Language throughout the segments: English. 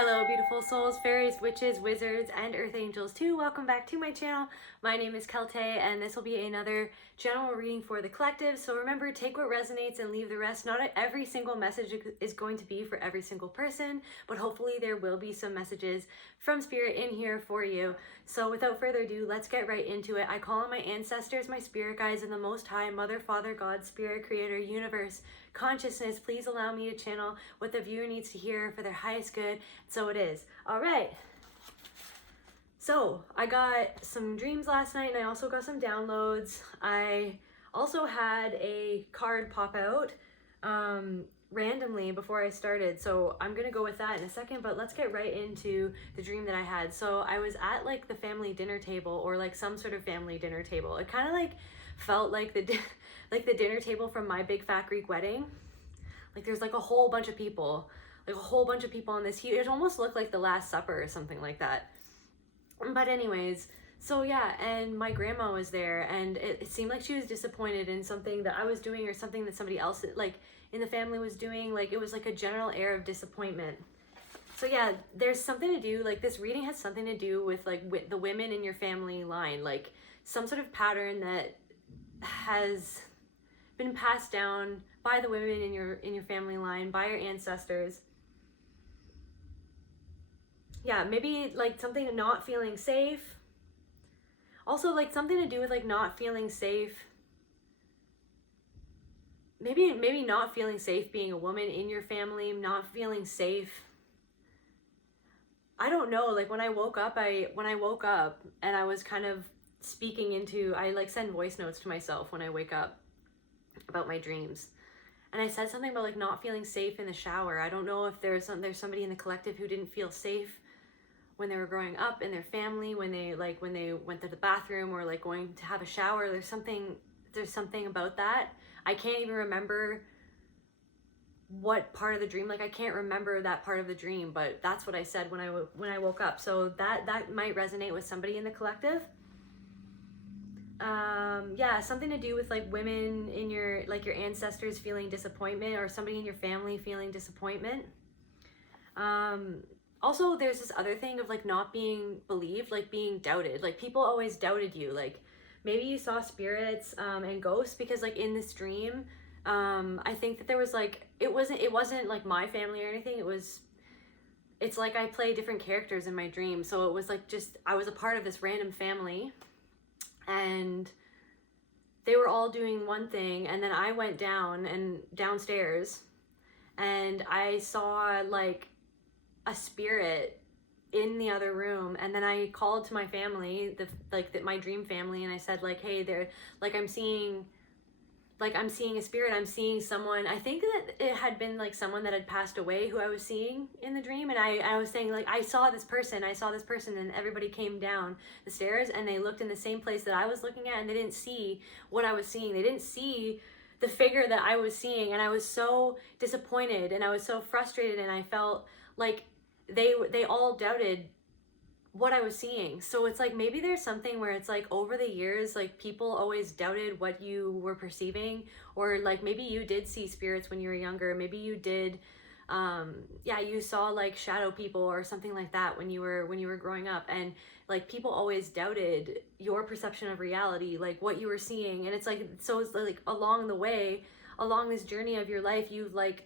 Hello beautiful souls, fairies, witches, wizards, and earth angels too. Welcome back to my channel. My name is Celte and this will be another general reading for the collective. So remember, take what resonates and leave the rest. Not every single message is going to be for every single person, but hopefully there will be some messages from spirit in here for you. So without further ado, let's get right into it. I call on my ancestors, my spirit guides, and the Most High, Mother, Father, God, Spirit, Creator, Universe, Consciousness. Please allow me to channel what the viewer needs to hear for their highest good. So it is. All right. So I got some dreams last night and I also got some downloads. I also had a card pop out randomly before I started. So I'm going to go with that in a second, but let's get right into the dream that I had. So I was at like the family dinner table, or like some sort of family dinner table. It kind of like felt like the dinner table from My Big Fat Greek Wedding. Like there's like a whole bunch of people. Like a whole bunch of people on this huge, it almost looked like the Last Supper or something like that. But anyways, so yeah, and my grandma was there, and it seemed like she was disappointed in something that I was doing or something that somebody else like in the family was doing. Like it was like a general air of disappointment. So yeah, there's something to do, like this reading has something to do with like with the women in your family line, like some sort of pattern that has been passed down by the women in your family line, by your ancestors. Yeah, maybe like something not feeling safe. Also like something to do with like not feeling safe. Maybe not feeling safe being a woman in your family, not feeling safe. I don't know, like when I woke up and I was kind of speaking into, I like send voice notes to myself when I wake up about my dreams. And I said something about like not feeling safe in the shower. I don't know if there's somebody in the collective who didn't feel safe when they were growing up in their family, when they went to the bathroom or like going to have a shower. There's something about that. I can't even remember what part of the dream, like I can't remember that part of the dream, but that's what I said when I woke up. So that might resonate with somebody in the collective. Yeah, something to do with like women in your ancestors feeling disappointment, or somebody in your family feeling disappointment. Also, there's this other thing of like not being believed, like being doubted. Like people always doubted you. Like maybe you saw spirits and ghosts, because like in this dream, I think that there was like, it wasn't like my family or anything. It's like I play different characters in my dream. So it was like just, I was a part of this random family and they were all doing one thing. And then I went downstairs and I saw like a spirit in the other room, and then I called to my family, my dream family, and I said like, hey, they're like, I'm seeing a spirit, I'm seeing someone. I think that it had been like someone that had passed away who I was seeing in the dream, and I was saying like, I saw this person, and everybody came down the stairs and they looked in the same place that I was looking at, and they didn't see what I was seeing. They didn't see the figure that I was seeing, and I was so disappointed and I was so frustrated, and I felt like they all doubted what I was seeing. So it's like maybe there's something where it's like over the years, like people always doubted what you were perceiving, or like maybe you did see spirits when you were younger. Maybe you did, you saw like shadow people or something like that when you were growing up, and like people always doubted your perception of reality, like what you were seeing. And it's like, so it's like along the way, along this journey of your life, you've like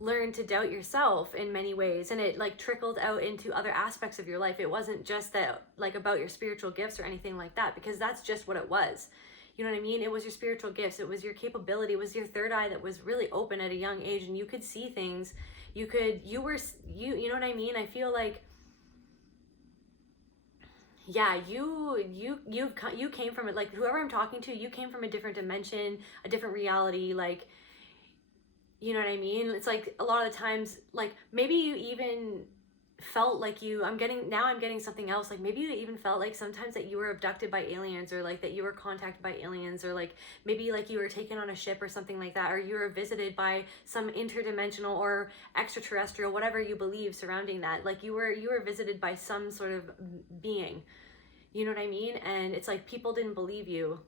learn to doubt yourself in many ways, and it like trickled out into other aspects of your life. It wasn't just that like about your spiritual gifts or anything like that, because that's just what it was. You know what I mean? It was your spiritual gifts, it was your capability, it was your third eye that was really open at a young age, and you could see things. You know what I mean? I feel like, yeah, you came from it, like whoever I'm talking to, you came from a different dimension, a different reality. Like, you know what I mean? It's like a lot of the times, like maybe you even felt like I'm getting something else. Like maybe you even felt like sometimes that you were abducted by aliens, or like that you were contacted by aliens, or like maybe like you were taken on a ship or something like that, or you were visited by some interdimensional or extraterrestrial, whatever you believe surrounding that. Like you were visited by some sort of being. You know what I mean? And it's like people didn't believe you.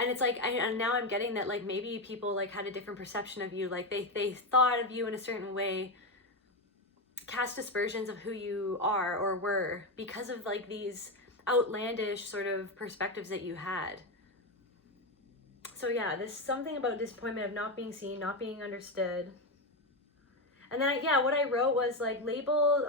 And it's like, and now I'm getting that like maybe people like had a different perception of you. Like they thought of you in a certain way, cast aspersions of who you are or were because of like these outlandish sort of perspectives that you had. So yeah, there's something about disappointment of not being seen, not being understood. And then what I wrote was like label,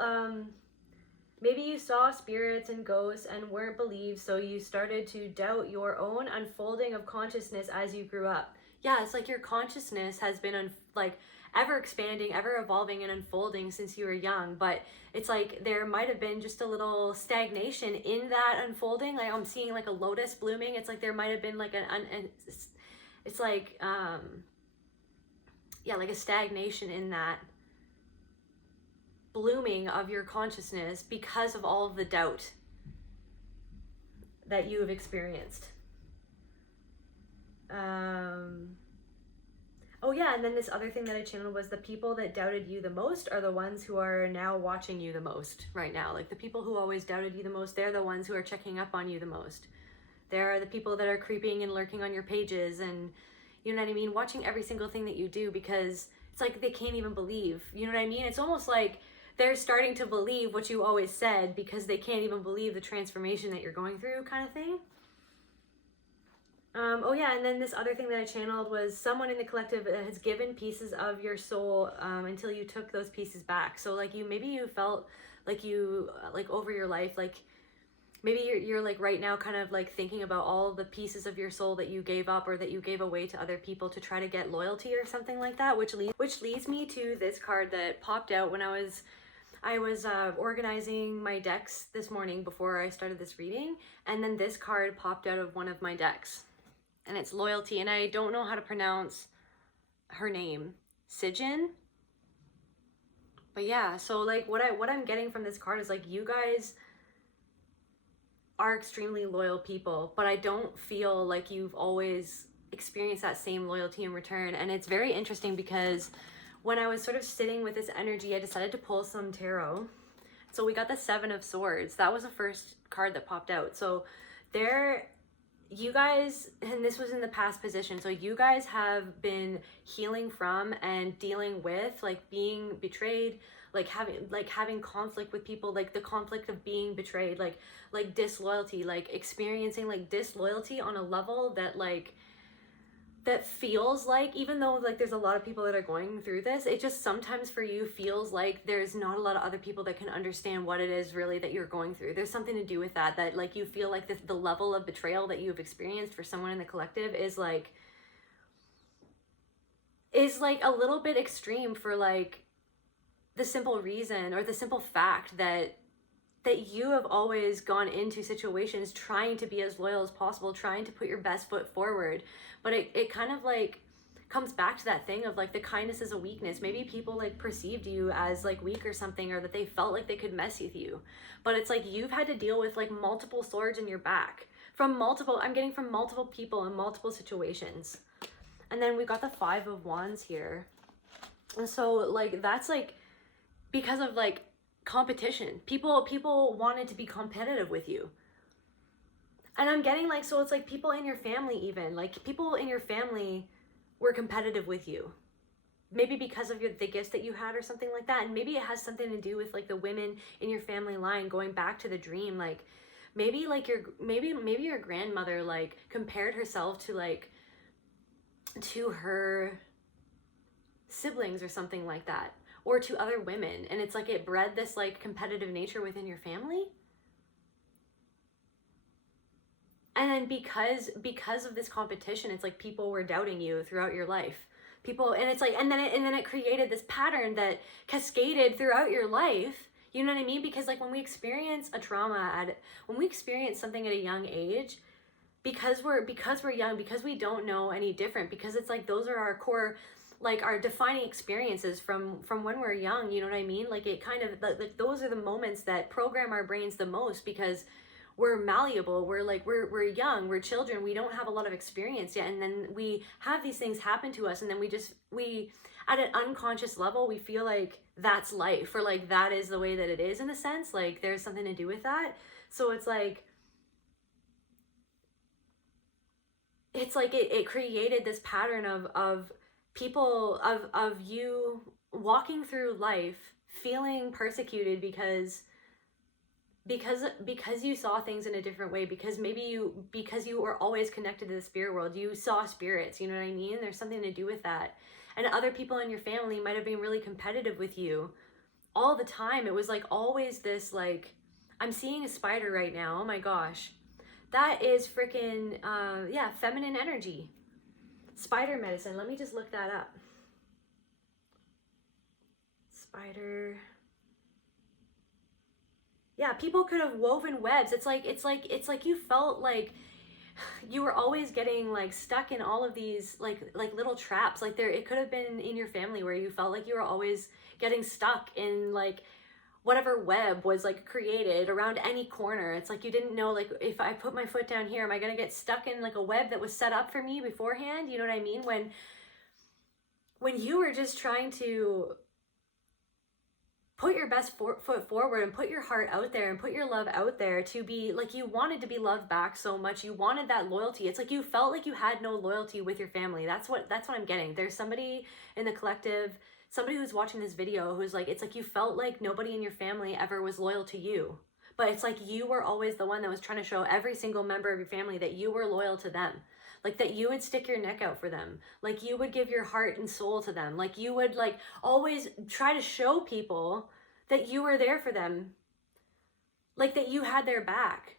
maybe you saw spirits and ghosts and weren't believed, so you started to doubt your own unfolding of consciousness as you grew up. Yeah, it's like your consciousness has been ever expanding, ever evolving and unfolding since you were young, but it's like there might have been just a little stagnation in that unfolding. Like I'm seeing like a lotus blooming. It's like there might have been like it's like like a stagnation in that blooming of your consciousness because of all of the doubt that you have experienced. Oh yeah, and then this other thing that I channeled was the people that doubted you the most are the ones who are now watching you the most right now. Like the people who always doubted you the most, they're the ones who are checking up on you the most. They're the people that are creeping and lurking on your pages and, you know what I mean, watching every single thing that you do because it's like they can't even believe, you know what I mean? It's almost like they're starting to believe what you always said because they can't even believe the transformation that you're going through, kind of thing. Oh yeah, and then this other thing that I channeled was someone in the collective has given pieces of your soul until you took those pieces back. So like maybe you felt like you like over your life, like maybe you're like right now kind of like thinking about all the pieces of your soul that you gave up or that you gave away to other people to try to get loyalty or something like that, which leads me to this card that popped out when I was organizing my decks this morning before I started this reading, and then this card popped out of one of my decks. And it's loyalty, and I don't know how to pronounce her name, Sijin. But yeah, so like what I'm getting from this card is like you guys are extremely loyal people, but I don't feel like you've always experienced that same loyalty in return. And it's very interesting because when I was sort of sitting with this energy, I decided to pull some tarot. So we got the Seven of Swords. That was the first card that popped out. So you guys, and this was in the past position, so you guys have been healing from and dealing with like being betrayed, like having conflict with people, like the conflict of being betrayed, like disloyalty, like experiencing like disloyalty on a level that that feels like, even though like there's a lot of people that are going through this, it just sometimes for you feels like there's not a lot of other people that can understand what it is really that you're going through. There's something to do with that like you feel like the level of betrayal that you've experienced for someone in the collective is like a little bit extreme for like the simple reason or the simple fact that you have always gone into situations trying to be as loyal as possible, trying to put your best foot forward. But it kind of like comes back to that thing of like the kindness is a weakness. Maybe people like perceived you as like weak or something, or that they felt like they could mess with you. But it's like you've had to deal with like multiple swords in your back I'm getting from multiple people in multiple situations. And then we got the Five of Wands here. And so like that's like because of like competition. People wanted to be competitive with you. And I'm getting like, so it's like people in your family, even like people in your family were competitive with you, maybe because of the gifts that you had or something like that. And maybe it has something to do with like the women in your family line going back to the dream. Like maybe like maybe your grandmother like compared herself to her siblings or something like that, or to other women, and it's like it bred this like competitive nature within your family. And then because of this competition, it's like people were doubting you throughout your life. And it's like, and then it created this pattern that cascaded throughout your life. You know what I mean? Because like when we experience a trauma when we experience something at a young age, because we're young, because we don't know any different, because it's like those are our core, like our defining experiences from when we're young, you know what I mean? Like it kind of, like those are the moments that program our brains the most, because we're malleable, we're young, we're children, we don't have a lot of experience yet, and then we have these things happen to us, and then we at an unconscious level, we feel like that's life, or like that is the way that it is, in a sense, like there's something to do with that. So it's like it created this pattern of people, of you walking through life feeling persecuted because you saw things in a different way, because you were always connected to the spirit world, you saw spirits, you know what I mean? There's something to do with that. And other people in your family might have been really competitive with you all the time. It was like always this, like, I'm seeing a spider right now, oh my gosh, that is freaking yeah, feminine energy. Spider medicine, let me just look that up. Spider, yeah, people could have woven webs. It's like you felt like you were always getting like stuck in all of these like little traps. Like it could have been in your family where you felt like you were always getting stuck in like whatever web was like created around any corner. It's like you didn't know, like, if I put my foot down here, am I gonna get stuck in like a web that was set up for me beforehand? You know what I mean? When you were just trying to put your best foot forward and put your heart out there and put your love out there, to be like, you wanted to be loved back so much, you wanted that loyalty. It's like you felt like you had no loyalty with your family. That's what I'm getting. There's somebody in the collective, somebody who's watching this video, who's like, it's like you felt like nobody in your family ever was loyal to you, but it's like you were always the one that was trying to show every single member of your family that you were loyal to them. Like that you would stick your neck out for them, like you would give your heart and soul to them, like you would like always try to show people that you were there for them, like that you had their back.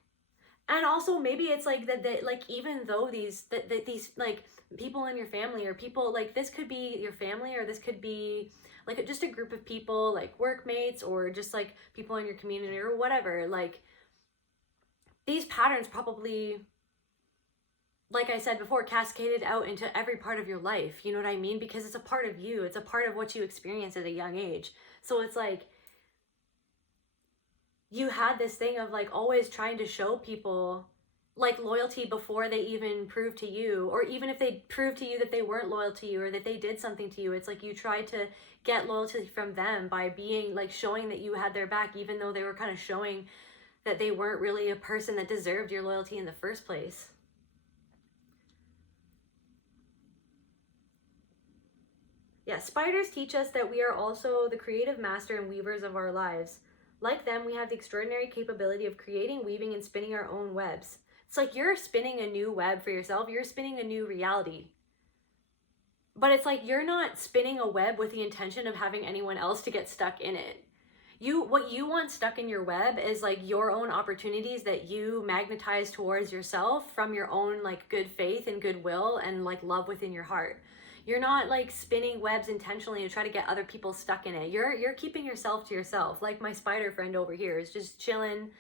And also maybe it's like that like, even though these like people in your family, or people like, this could be your family, or this could be like just a group of people, like workmates, or just like people in your community or whatever, like these patterns probably, like I said before, cascaded out into every part of your life. You know what I mean? Because it's a part of you. It's a part of what you experience at a young age. So it's like, you had this thing of like always trying to show people like loyalty before they even proved to you, or even if they proved to you that they weren't loyal to you, or that they did something to you, it's like you tried to get loyalty from them by being like, showing that you had their back, even though they were kind of showing that they weren't really a person that deserved your loyalty in the first place. Yeah, spiders teach us that we are also the creative master and weavers of our lives. Like them, we have the extraordinary capability of creating, weaving, and spinning our own webs. It's like you're spinning a new web for yourself. You're spinning a new reality. But it's like you're not spinning a web with the intention of having anyone else to get stuck in it. What you want stuck in your web is like your own opportunities that you magnetize towards yourself from your own like good faith and goodwill and like love within your heart. You're not like spinning webs intentionally to try to get other people stuck in it. You're keeping yourself to yourself. Like my spider friend over here is just chilling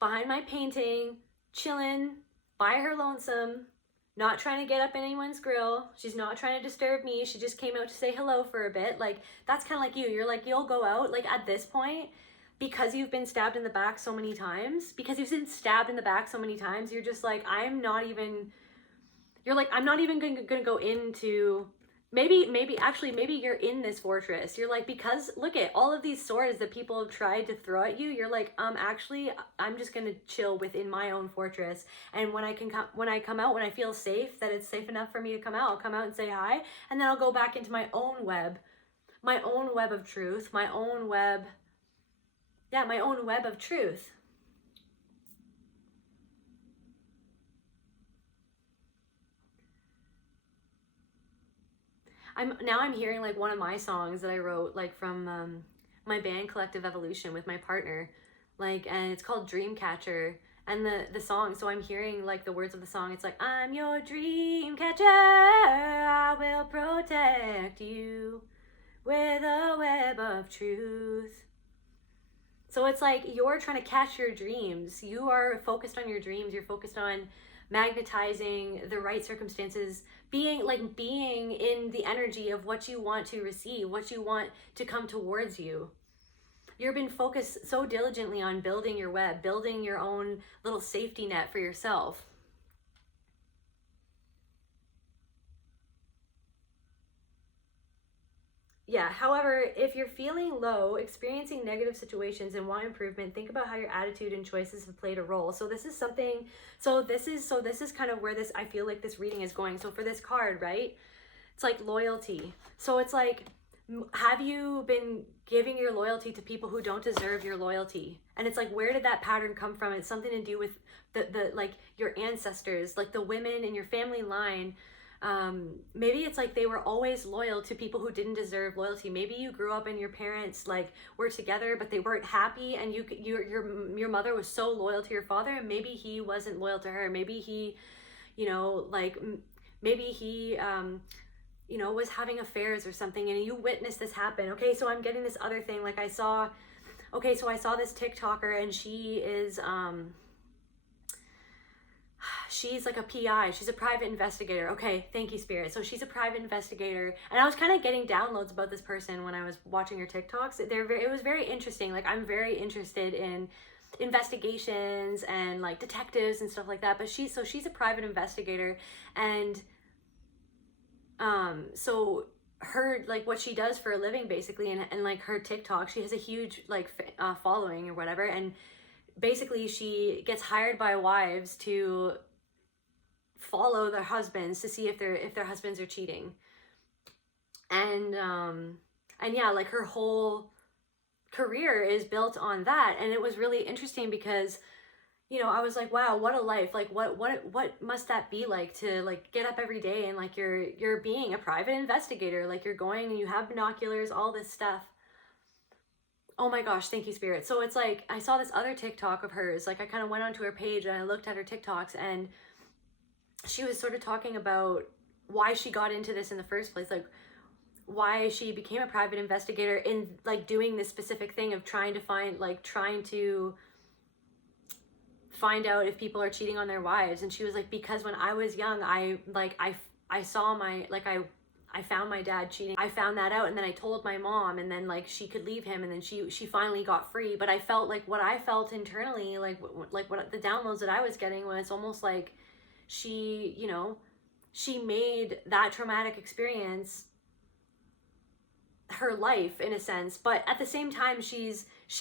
behind my painting, chilling by her lonesome, not trying to get up anyone's grill. She's not trying to disturb me. She just came out to say hello for a bit. Like that's kind of like you. You're like, you'll go out like at this point, because you've been stabbed in the back so many times, you're just like, I'm not even going to go into, maybe you're in this fortress. You're like, because look at all of these swords that people have tried to throw at you. You're like, actually, I'm just going to chill within my own fortress. And when I come out, when I feel safe, that it's safe enough for me to come out, I'll come out and say hi. And then I'll go back into my own web of truth, my own web of truth. I'm hearing like one of my songs that I wrote like from my band Collective Evolution with my partner, like, and it's called Dreamcatcher. And the song, so I'm hearing like the words of the song, it's like, I'm your dream catcher, I will protect you with a web of truth. So it's like you're trying to catch your dreams. You are focused on your dreams. You're focused on magnetizing the right circumstances, being in the energy of what you want to receive, what you want to come towards you. You've been focused so diligently on building your web, building your own little safety net for yourself. Yeah, however, if you're feeling low, experiencing negative situations and want improvement, think about how your attitude and choices have played a role. So this is kind of where this, I feel like this reading is going. So for this card, right? It's like loyalty. So it's like have you been giving your loyalty to people who don't deserve your loyalty? And it's like, where did that pattern come from? It's something to do with the like your ancestors, like the women in your family line. Maybe it's like they were always loyal to people who didn't deserve loyalty. Maybe you grew up and your parents like were together but they weren't happy, and your mother was so loyal to your father, and maybe he wasn't loyal to her. Maybe he, you know, like maybe he you know, was having affairs or something, and you witnessed this happen. Okay, so I'm getting this other thing. Like I saw this TikToker, and she is she's like a PI. She's a private investigator. Okay, thank you, Spirit. So she's a private investigator, and I was kind of getting downloads about this person when I was watching her TikToks. It was very interesting. Like, I'm very interested in investigations and like detectives and stuff like that. But she's a private investigator, and so her, like, what she does for a living basically, and like her TikTok, she has a huge like following or whatever, and basically she gets hired by wives to follow their husbands to see if their husbands are cheating. And yeah, like her whole career is built on that. And it was really interesting because, you know, I was like, wow, what a life. Like what must that be like to like get up every day and like you're being a private investigator, like you're going and you have binoculars, all this stuff. Oh my gosh, thank you, Spirit. So it's like, I saw this other TikTok of hers. Like I kind of went onto her page and I looked at her TikToks, and she was sort of talking about why she got into this in the first place. Like why she became a private investigator in like doing this specific thing of trying to find out if people are cheating on their wives. And she was like, because when I was young, I saw my, like I found my dad cheating. I found that out, and then I told my mom, and then like she could leave him, and then she finally got free. But I felt like what I felt internally, like what the downloads that I was getting was almost like she, you know, she made that traumatic experience her life in a sense, but at the same time she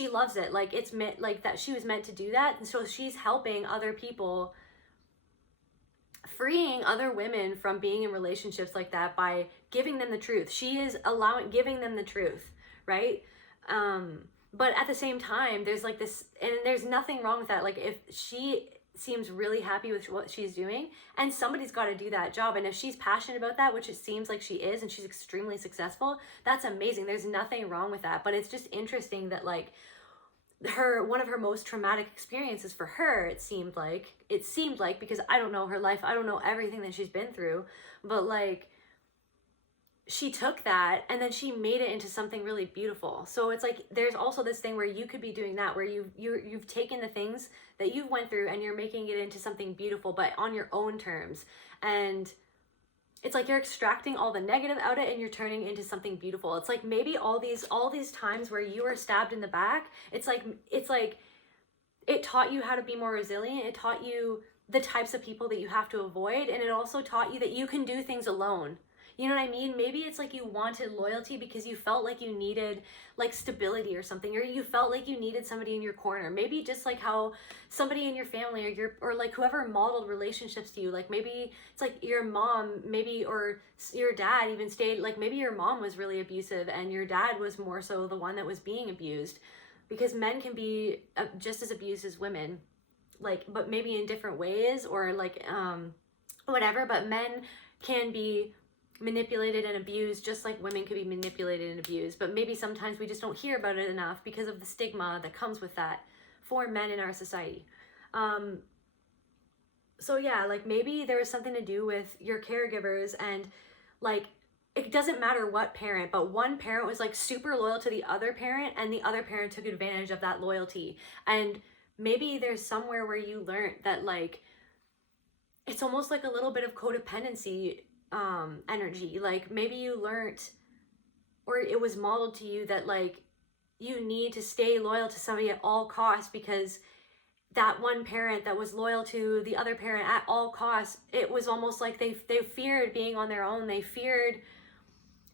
loves it. Like it's meant, like that she was meant to do that, and so she's helping other people, freeing other women from being in relationships like that by giving them the truth. She is giving them the truth, right? But at the same time, there's like this, and there's nothing wrong with that. Like if she seems really happy with what she's doing, and somebody's got to do that job, and if she's passionate about that, which it seems like she is, and she's extremely successful, that's amazing. There's nothing wrong with that. But it's just interesting that like one of her most traumatic experiences for her, it seemed like, because I don't know her life, I don't know everything that she's been through, but like she took that and then she made it into something really beautiful. So it's like there's also this thing where you could be doing that, where you've taken the things that you went through and you're making it into something beautiful, but on your own terms. And it's like you're extracting all the negative out of it and you're turning it into something beautiful. It's like maybe all these times where you were stabbed in the back, it's like it taught you how to be more resilient. It taught you the types of people that you have to avoid, and it also taught you that you can do things alone. You know what I mean? Maybe it's like you wanted loyalty because you felt like you needed like stability or something, or you felt like you needed somebody in your corner. Maybe just like how somebody in your family or like whoever modeled relationships to you, like maybe it's like your mom, maybe, or your dad even stayed, like maybe your mom was really abusive and your dad was more so the one that was being abused, because men can be just as abused as women, like, but maybe in different ways, or like whatever. But men can be manipulated and abused just like women could be manipulated and abused, but maybe sometimes we just don't hear about it enough because of the stigma that comes with that for men in our society. So yeah, like maybe there was something to do with your caregivers, and like it doesn't matter what parent, but one parent was like super loyal to the other parent, and the other parent took advantage of that loyalty. And maybe there's somewhere where you learned that like it's almost like a little bit of codependency energy. Like maybe you learned, or it was modeled to you, that like you need to stay loyal to somebody at all costs, because that one parent that was loyal to the other parent at all costs, it was almost like they feared being on their own. They feared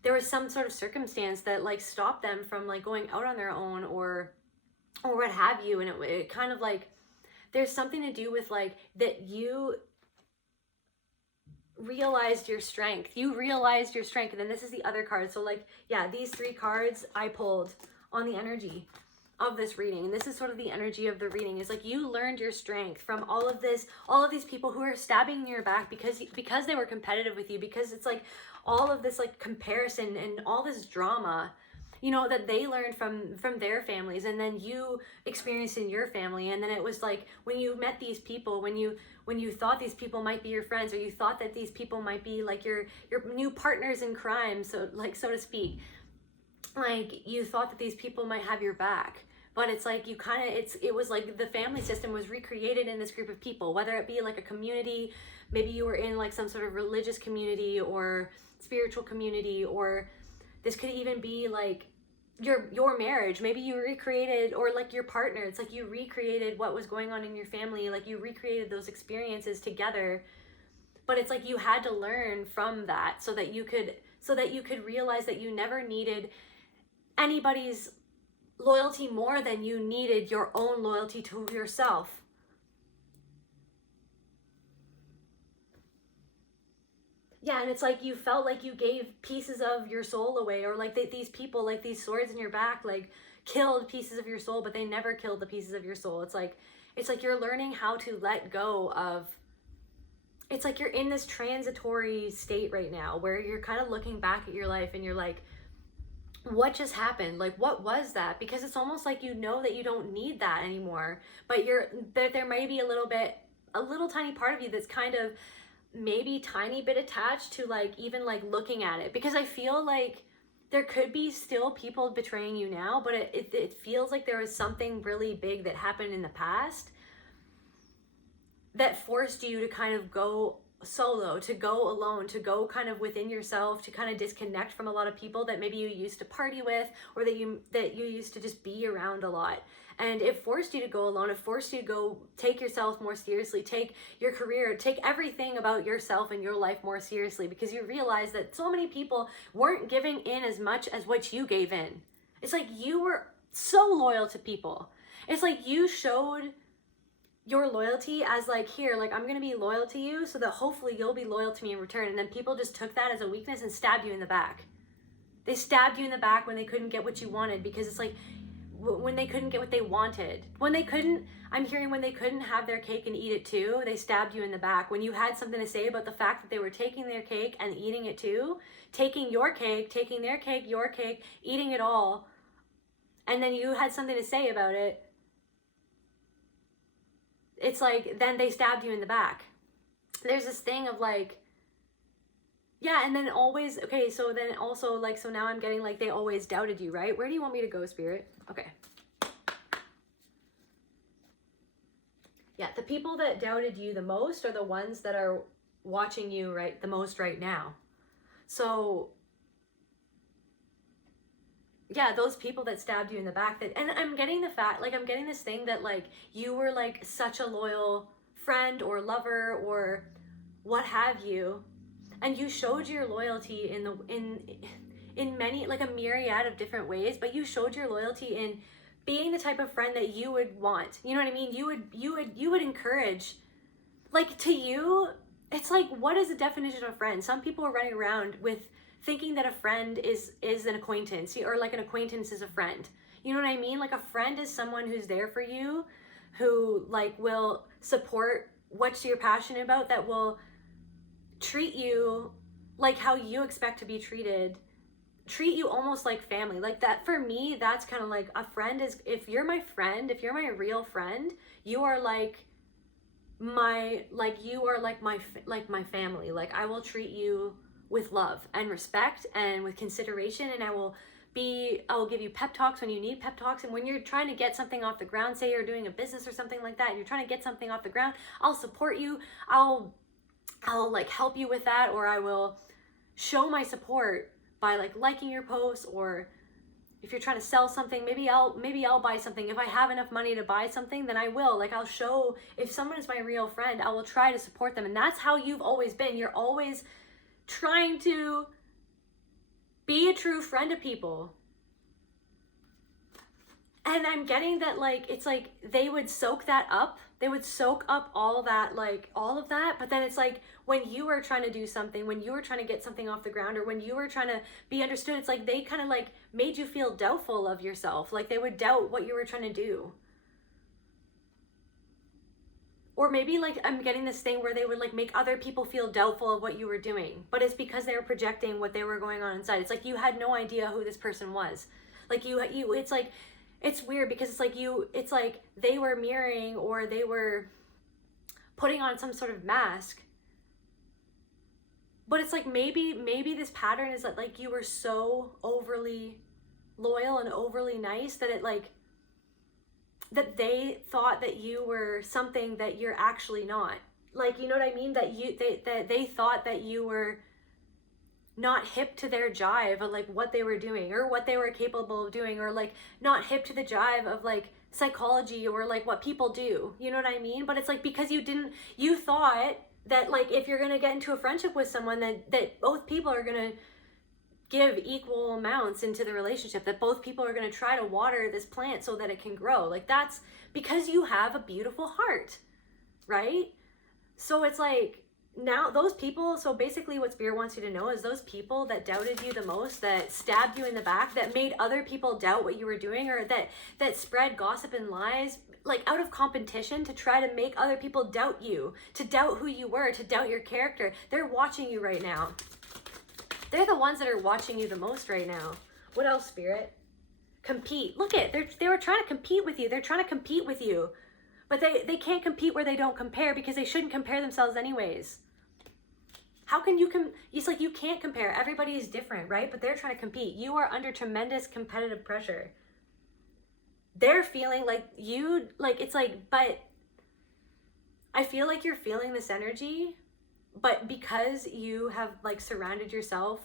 there was some sort of circumstance that like stopped them from like going out on their own, or what have you. And it kind of like there's something to do with like that you realized your strength. You realized your strength. And then this is the other card. So like, yeah, these 3 cards I pulled on the energy of this reading. And this is sort of the energy of the reading. Is like, you learned your strength from all of this, all of these people who are stabbing in your back because they were competitive with you, because it's like all of this like comparison and all this drama, you know, that they learned from their families, and then you experienced in your family. And then it was like, when you met these people, when you thought these people might be your friends, or you thought that these people might be like your new partners in crime, so to speak, like you thought that these people might have your back. But it's like, you kind of, it was like the family system was recreated in this group of people, whether it be like a community, maybe you were in like some sort of religious community or spiritual community, or this could even be like your marriage. Maybe you recreated, or like your partner, it's like you recreated what was going on in your family, like you recreated those experiences together. But it's like you had to learn from that so that you could realize that you never needed anybody's loyalty more than you needed your own loyalty to yourself. Yeah, and it's like you felt like you gave pieces of your soul away, or like these people, like these swords in your back, like killed pieces of your soul, but they never killed the pieces of your soul. It's like you're learning how to let go of. It's like you're in this transitory state right now where you're kind of looking back at your life and you're like, what just happened? Like, what was that? Because it's almost like you know that you don't need that anymore, but there may be a little tiny part of you that's kind of maybe tiny bit attached to like even like looking at it, because I feel like there could be still people betraying you now, but it feels like there was something really big that happened in the past that forced you to kind of go solo, to go alone, to go kind of within yourself, to kind of disconnect from a lot of people that maybe you used to party with, or that you used to just be around a lot. And it forced you to go alone. It forced you to go take yourself more seriously, take your career, take everything about yourself and your life more seriously, because you realize that so many people weren't giving in as much as what you gave in. It's like you were so loyal to people. It's like you showed your loyalty as like, here, like I'm gonna be loyal to you so that hopefully you'll be loyal to me in return. And then people just took that as a weakness and stabbed you in the back. They stabbed you in the back when they couldn't get what you wanted, because it's like when they couldn't get what they wanted, when they couldn't have their cake and eat it too, they stabbed you in the back. When you had something to say about the fact that they were taking their cake and eating it too, taking your cake, taking their cake, your cake, eating it all, and then you had something to say about it, it's like, then they stabbed you in the back. There's this thing of like, yeah, and then always, okay, so then also like, so now I'm getting like, they always doubted you, right? Where do you want me to go, Spirit? Okay. Yeah, the people that doubted you the most are the ones that are watching you the most right now. So yeah, those people that stabbed you in the back, and I'm getting I'm getting this thing that like you were like such a loyal friend or lover or what have you, and you showed your loyalty in many, like a myriad of different ways, but you showed your loyalty in being the type of friend that you would want. You know what I mean? You would encourage, like, to you, it's like, what is the definition of a friend? Some people are running around with thinking that a friend is an acquaintance, or like an acquaintance is a friend. You know what I mean? Like a friend is someone who's there for you, who like will support what you're passionate about, that will treat you like how you expect to be treated, treat you almost like family. Like that, for me, that's kind of like a friend is, if you're my friend, if you're my real friend, you are like my family. Like I will treat you with love and respect and with consideration, and I'll give you pep talks when you need pep talks. And when you're trying to get something off the ground, say you're doing a business or something like that, and you're trying to get something off the ground, I'll support you. I'll like help you with that, or I will show my support by like liking your posts, or if you're trying to sell something, maybe I'll buy something. If I have enough money to buy something, then I will. Like I'll show, if someone is my real friend, I will try to support them. And that's how you've always been. You're always trying to be a true friend to people. And I'm getting that, like, it's like they would soak that up. They would soak up all that, like, all of that. But then it's like when you were trying to do something, when you were trying to get something off the ground, or when you were trying to be understood, it's like they kind of like made you feel doubtful of yourself. Like they would doubt what you were trying to do. Or maybe like I'm getting this thing where they would like make other people feel doubtful of what you were doing. But it's because they were projecting what they were going on inside. It's like you had no idea who this person was. Like you it's like, it's weird because it's like they were mirroring, or they were putting on some sort of mask. But it's like maybe this pattern is that like you were so overly loyal and overly nice that it like, that they thought that you were something that you're actually not. Like, you know what I mean? That they thought that you were not hip to their jive of like what they were doing or what they were capable of doing, or like not hip to the jive of like psychology or like what people do. You know what I mean? But it's like because you thought that like if you're gonna get into a friendship with someone, that both people are gonna give equal amounts into the relationship, that both people are gonna try to water this plant so that it can grow. Like that's because you have a beautiful heart, right? So it's like, now those people, so basically what Spirit wants you to know is those people that doubted you the most, that stabbed you in the back, that made other people doubt what you were doing, or that spread gossip and lies, like out of competition to try to make other people doubt you, to doubt who you were, to doubt your character. They're watching you right now. They're the ones that are watching you the most right now. What else, Spirit? Compete. Look at, they were trying to compete with you. They're trying to compete with you. But they can't compete where they don't compare, because they shouldn't compare themselves anyways. How can you it's like you can't compare. Everybody is different, right? But they're trying to compete. You are under tremendous competitive pressure. They're feeling like you, like, it's like, but I feel like you're feeling this energy, but because you have like surrounded yourself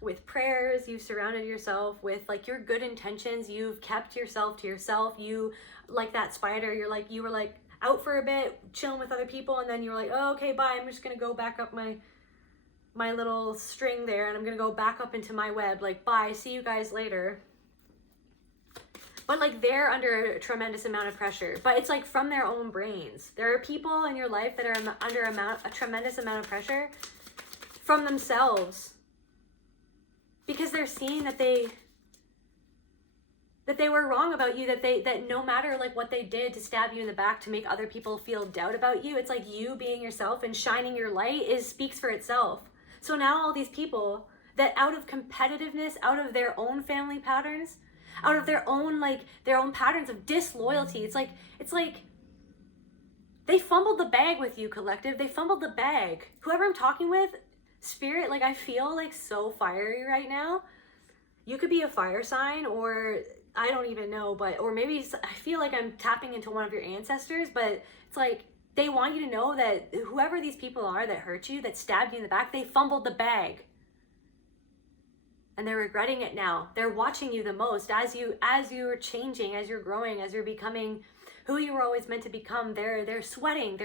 with prayers, you've surrounded yourself with like your good intentions, you've kept yourself to yourself, you, like that spider, you were like out for a bit chilling with other people, and then you're like, oh, okay, bye, I'm just gonna go back up my little string there, and I'm gonna go back up into my web, like, bye, see you guys later. But like they're under a tremendous amount of pressure, but it's like from their own brains. There are people in your life that are under a tremendous amount of pressure from themselves, because they're seeing that they were wrong about you, that no matter like what they did to stab you in the back to make other people feel doubt about you, it's like you being yourself and shining your light speaks for itself. So now all these people that out of competitiveness, out of their own family patterns, out of their own patterns of disloyalty, it's like they fumbled the bag with you, collective. They fumbled the bag. Whoever I'm talking with, Spirit, like I feel like so fiery right now. You could be a fire sign, or I don't even know, or maybe I feel like I'm tapping into one of your ancestors, but it's like they want you to know that whoever these people are that hurt you, that stabbed you in the back, they fumbled the bag. And they're regretting it now. They're watching you the most as you're changing, as you're growing, as you're becoming who you were always meant to become. They're sweating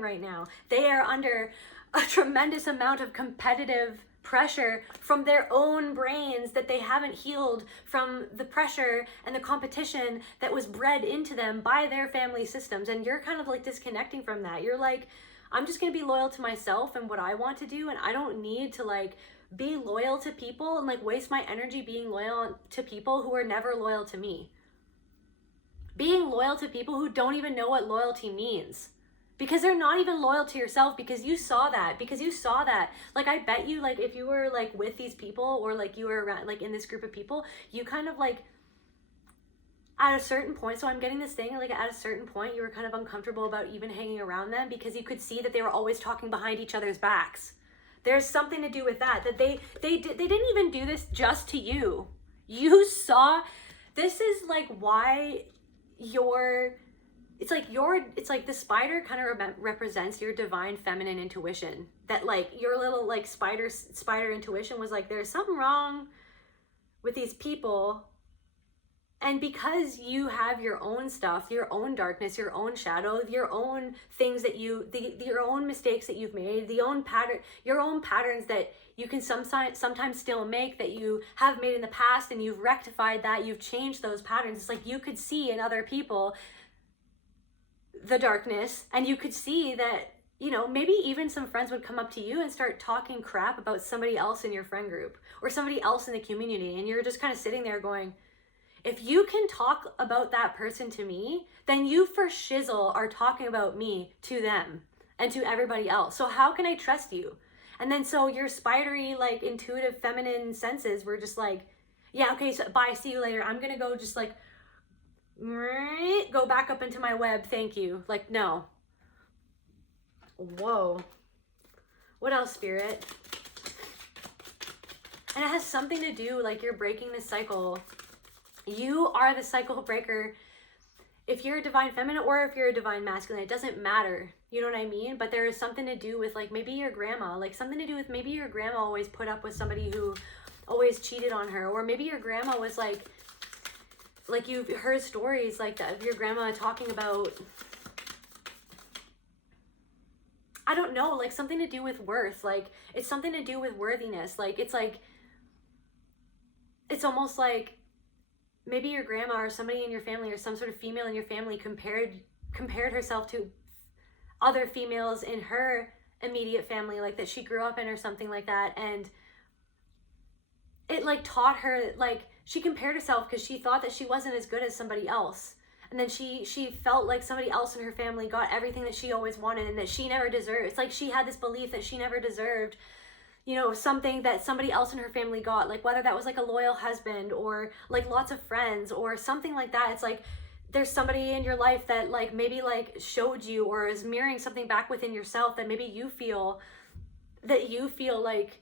right now. They are under a tremendous amount of competitive pressure from their own brains that they haven't healed from the pressure and the competition that was bred into them by their family systems. And you're kind of like disconnecting from that. You're like, I'm just going to be loyal to myself and what I want to do, and I don't need to like be loyal to people and like waste my energy being loyal to people who are never loyal to me. Being loyal to people who don't even know what loyalty means. Because they're not even loyal to yourself, because you saw that. Like, I bet you, like, if you were, like, with these people, or, like, you were around, like, in this group of people, you kind of, like, at a certain point, so I'm getting this thing, like, at a certain point, you were kind of uncomfortable about even hanging around them, because you could see that they were always talking behind each other's backs. There's something to do with that they didn't even do this just to you. You saw, this is, like, why it's like the spider kind of represents your divine feminine intuition. That like your little like spider intuition was like, there's something wrong with these people And because you have your own stuff, your own darkness, your own shadow, your own things that your own mistakes that you've made, your own patterns that you can sometimes still make, that you have made in the past, and you've rectified that, you've changed those patterns. It's like you could see in other people the darkness, and you could see that, you know, maybe even some friends would come up to you and start talking crap about somebody else in your friend group or somebody else in the community. And you're just kind of sitting there going, if you can talk about that person to me, then you for shizzle are talking about me to them and to everybody else. So how can I trust you? And then so your spidery, like intuitive feminine senses were just like, yeah, okay, so bye, see you later. I'm gonna go just like go back up into my web, thank you. Like, no. Whoa. What else, Spirit? And it has something to do, like, you're breaking the cycle. You are the cycle breaker. If you're a divine feminine or if you're a divine masculine, it doesn't matter. You know what I mean? But there is something to do with, like, maybe your grandma, like something to do with maybe your grandma always put up with somebody who always cheated on her. Or maybe your grandma was like you've heard stories like that of your grandma talking about, I don't know, like something to do with worth. Like it's something to do with worthiness. Like it's almost like maybe your grandma or somebody in your family or some sort of female in your family compared herself to other females in her immediate family, like that she grew up in or something like that. And it like taught her, like she compared herself because she thought that she wasn't as good as somebody else. And then she felt like somebody else in her family got everything that she always wanted and that she never deserved. It's like she had this belief that she never deserved, you know, something that somebody else in her family got, like whether that was like a loyal husband or like lots of friends or something like that. It's like there's somebody in your life that like maybe like showed you or is mirroring something back within yourself that maybe you feel like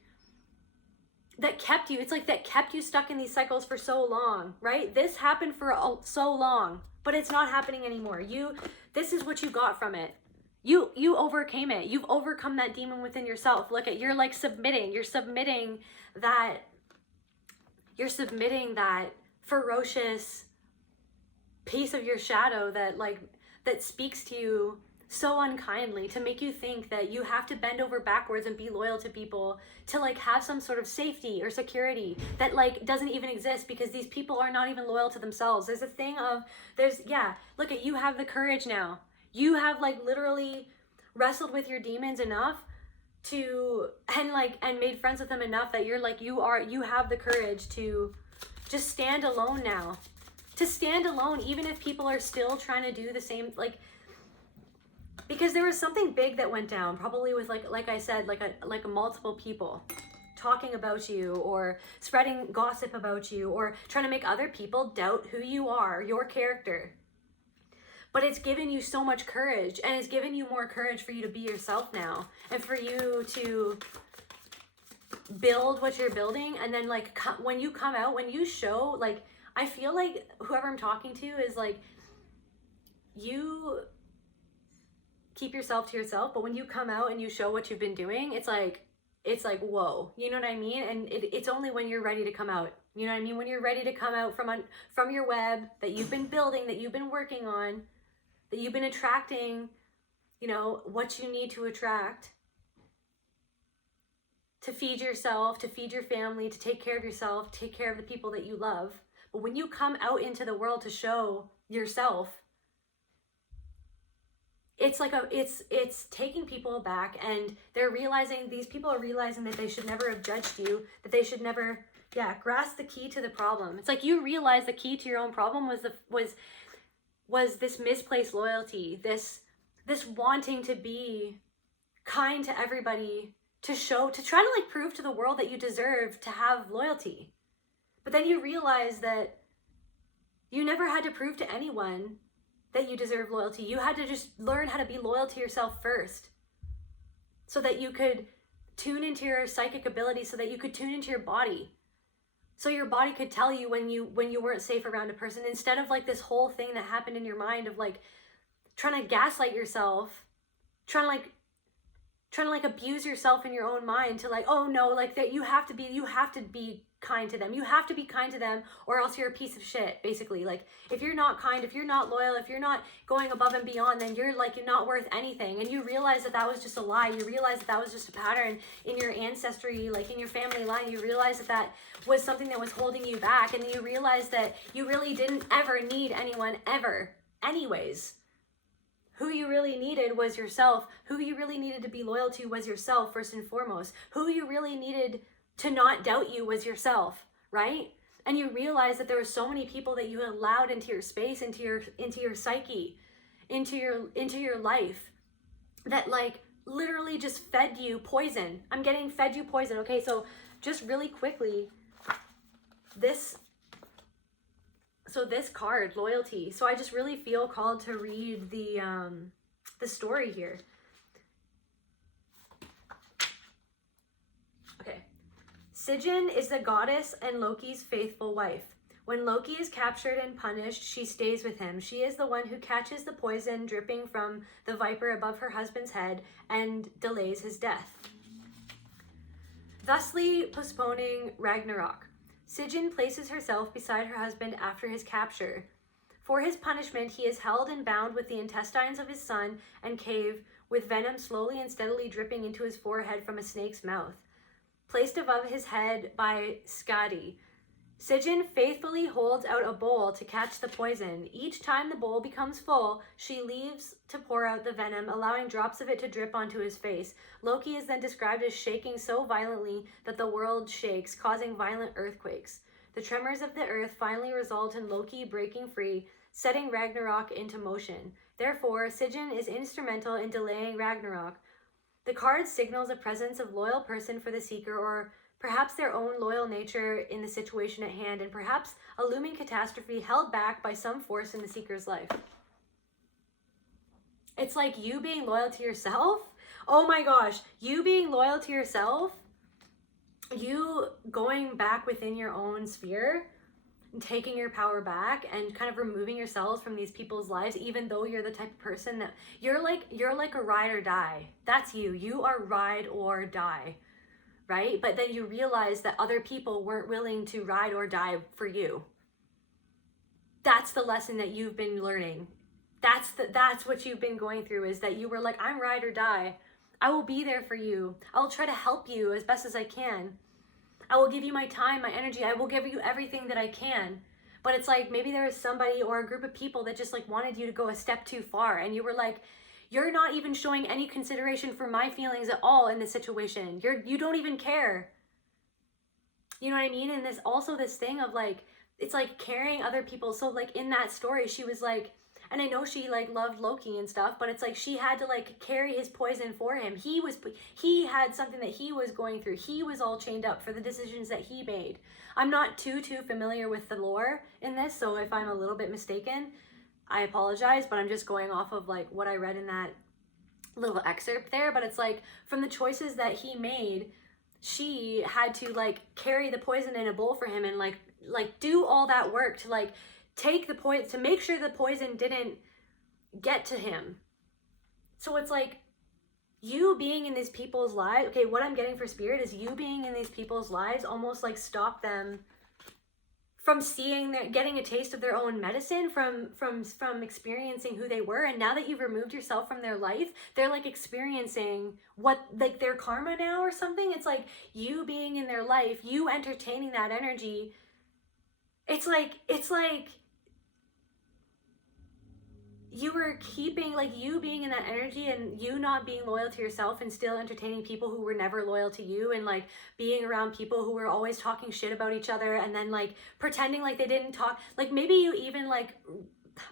that kept you, it's like that kept you stuck in these cycles for so long, right? This happened for so long, but it's not happening anymore. This is what you got from it. You overcame it. You've overcome that demon within yourself. Look at, you're like you're submitting that ferocious piece of your shadow that speaks to you so unkindly to make you think that you have to bend over backwards and be loyal to people to like have some sort of safety or security that like doesn't even exist, because these people are not even loyal to themselves. There's a thing of look at, you have the courage now. You have like literally wrestled with your demons enough and made friends with them enough that you're like, you have the courage to just stand alone now. To stand alone, even if people are still trying to do the same, like, because there was something big that went down, probably with like I said, like multiple people talking about you or spreading gossip about you or trying to make other people doubt who you are, your character. But it's given you so much courage, and it's given you more courage for you to be yourself now and for you to build what you're building. And then like when you come out, when you show, like, I feel like whoever I'm talking to is like, you keep yourself to yourself, but when you come out and you show what you've been doing, it's like whoa, you know what I mean? And it's only when you're ready to come out, you know what I mean? When you're ready to come out from your web that you've been building, that you've been working on, that you've been attracting, you know, what you need to attract to feed yourself, to feed your family, to take care of yourself, take care of the people that you love. But when you come out into the world to show yourself, it's like it's taking people aback, and these people are realizing that they should never have judged you, that they should never, grasp the key to the problem. It's like you realize the key to your own problem was this misplaced loyalty, this wanting to be kind to everybody, to try to like prove to the world that you deserve to have loyalty. But then you realize that you never had to prove to anyone that you deserve loyalty. You had to just learn how to be loyal to yourself first, so that you could tune into your psychic ability, so that you could tune into your body, so your body could tell you when you weren't safe around a person, instead of like this whole thing that happened in your mind of like trying to gaslight yourself, trying to like abuse yourself in your own mind to like, oh no, like that you have to be kind to them. You have to be kind to them, or else you're a piece of shit, basically. Like, if you're not kind, if you're not loyal, if you're not going above and beyond, then you're like, you're not worth anything. And you realize that that was just a lie. You realize that that was just a pattern in your ancestry, like in your family line. You realize that that was something that was holding you back. And then you realize that you really didn't ever need anyone ever anyways. Who you really needed was yourself. Who you really needed to be loyal to was yourself, first and foremost. Who you really needed to not doubt you was yourself, right? And you realize that there were so many people that you allowed into your space, into your psyche, into your life, that like literally just fed you poison. I'm getting fed you poison. Okay, so just really quickly, this card, loyalty. So I just really feel called to read the story here. Okay. Sigyn is the goddess and Loki's faithful wife. When Loki is captured and punished, she stays with him. She is the one who catches the poison dripping from the viper above her husband's head and delays his death, thusly postponing Ragnarok. Sigyn places herself beside her husband after his capture. For his punishment, he is held and bound with the intestines of his son and cave, with venom slowly and steadily dripping into his forehead from a snake's mouth. Placed above his head by Skadi, Sigyn faithfully holds out a bowl to catch the poison. Each time the bowl becomes full, she leaves to pour out the venom, allowing drops of it to drip onto his face. Loki is then described as shaking so violently that the world shakes, causing violent earthquakes. The tremors of the earth finally result in Loki breaking free, setting Ragnarok into motion. Therefore, Sigyn is instrumental in delaying Ragnarok. The card signals a presence of loyal person for the seeker, or perhaps their own loyal nature in the situation at hand, and perhaps a looming catastrophe held back by some force in the seeker's life. It's like you being loyal to yourself. Oh my gosh, you being loyal to yourself, you going back within your own sphere and taking your power back and kind of removing yourselves from these people's lives, even though you're the type of person that you're like a ride or die. That's you. You are ride or die. Right? But then you realize that other people weren't willing to ride or die for you. That's the lesson that you've been learning. That's what you've been going through, is that you were like, I'm ride or die. I will be there for you. I'll try to help you as best as I can. I will give you my time, my energy. I will give you everything that I can. But it's like, maybe there was somebody or a group of people that just like wanted you to go a step too far. And you were like, you're not even showing any consideration for my feelings at all in this situation. You don't even care. You know what I mean? And this also this thing of like, it's like carrying other people. So like in that story, she was like, and I know she like loved Loki and stuff, but it's like she had to like carry his poison for him. He had something that he was going through. He was all chained up for the decisions that he made. I'm not too familiar with the lore in this, so if I'm a little bit mistaken, I apologize, but I'm just going off of like what I read in that little excerpt there. But it's like, from the choices that he made, she had to like carry the poison in a bowl for him and like do all that work to like take the poison, to make sure the poison didn't get to him. So it's like, you being in these people's lives, okay, what I'm getting for spirit is you being in these people's lives almost like stop them from getting a taste of their own medicine, from experiencing who they were. And now that you've removed yourself from their life, they're like experiencing what, like their karma now or something. It's like you being in their life, you entertaining that energy. It's like you were keeping, like you being in that energy and you not being loyal to yourself and still entertaining people who were never loyal to you, and like being around people who were always talking shit about each other and then like pretending like they didn't talk. Like maybe you even like,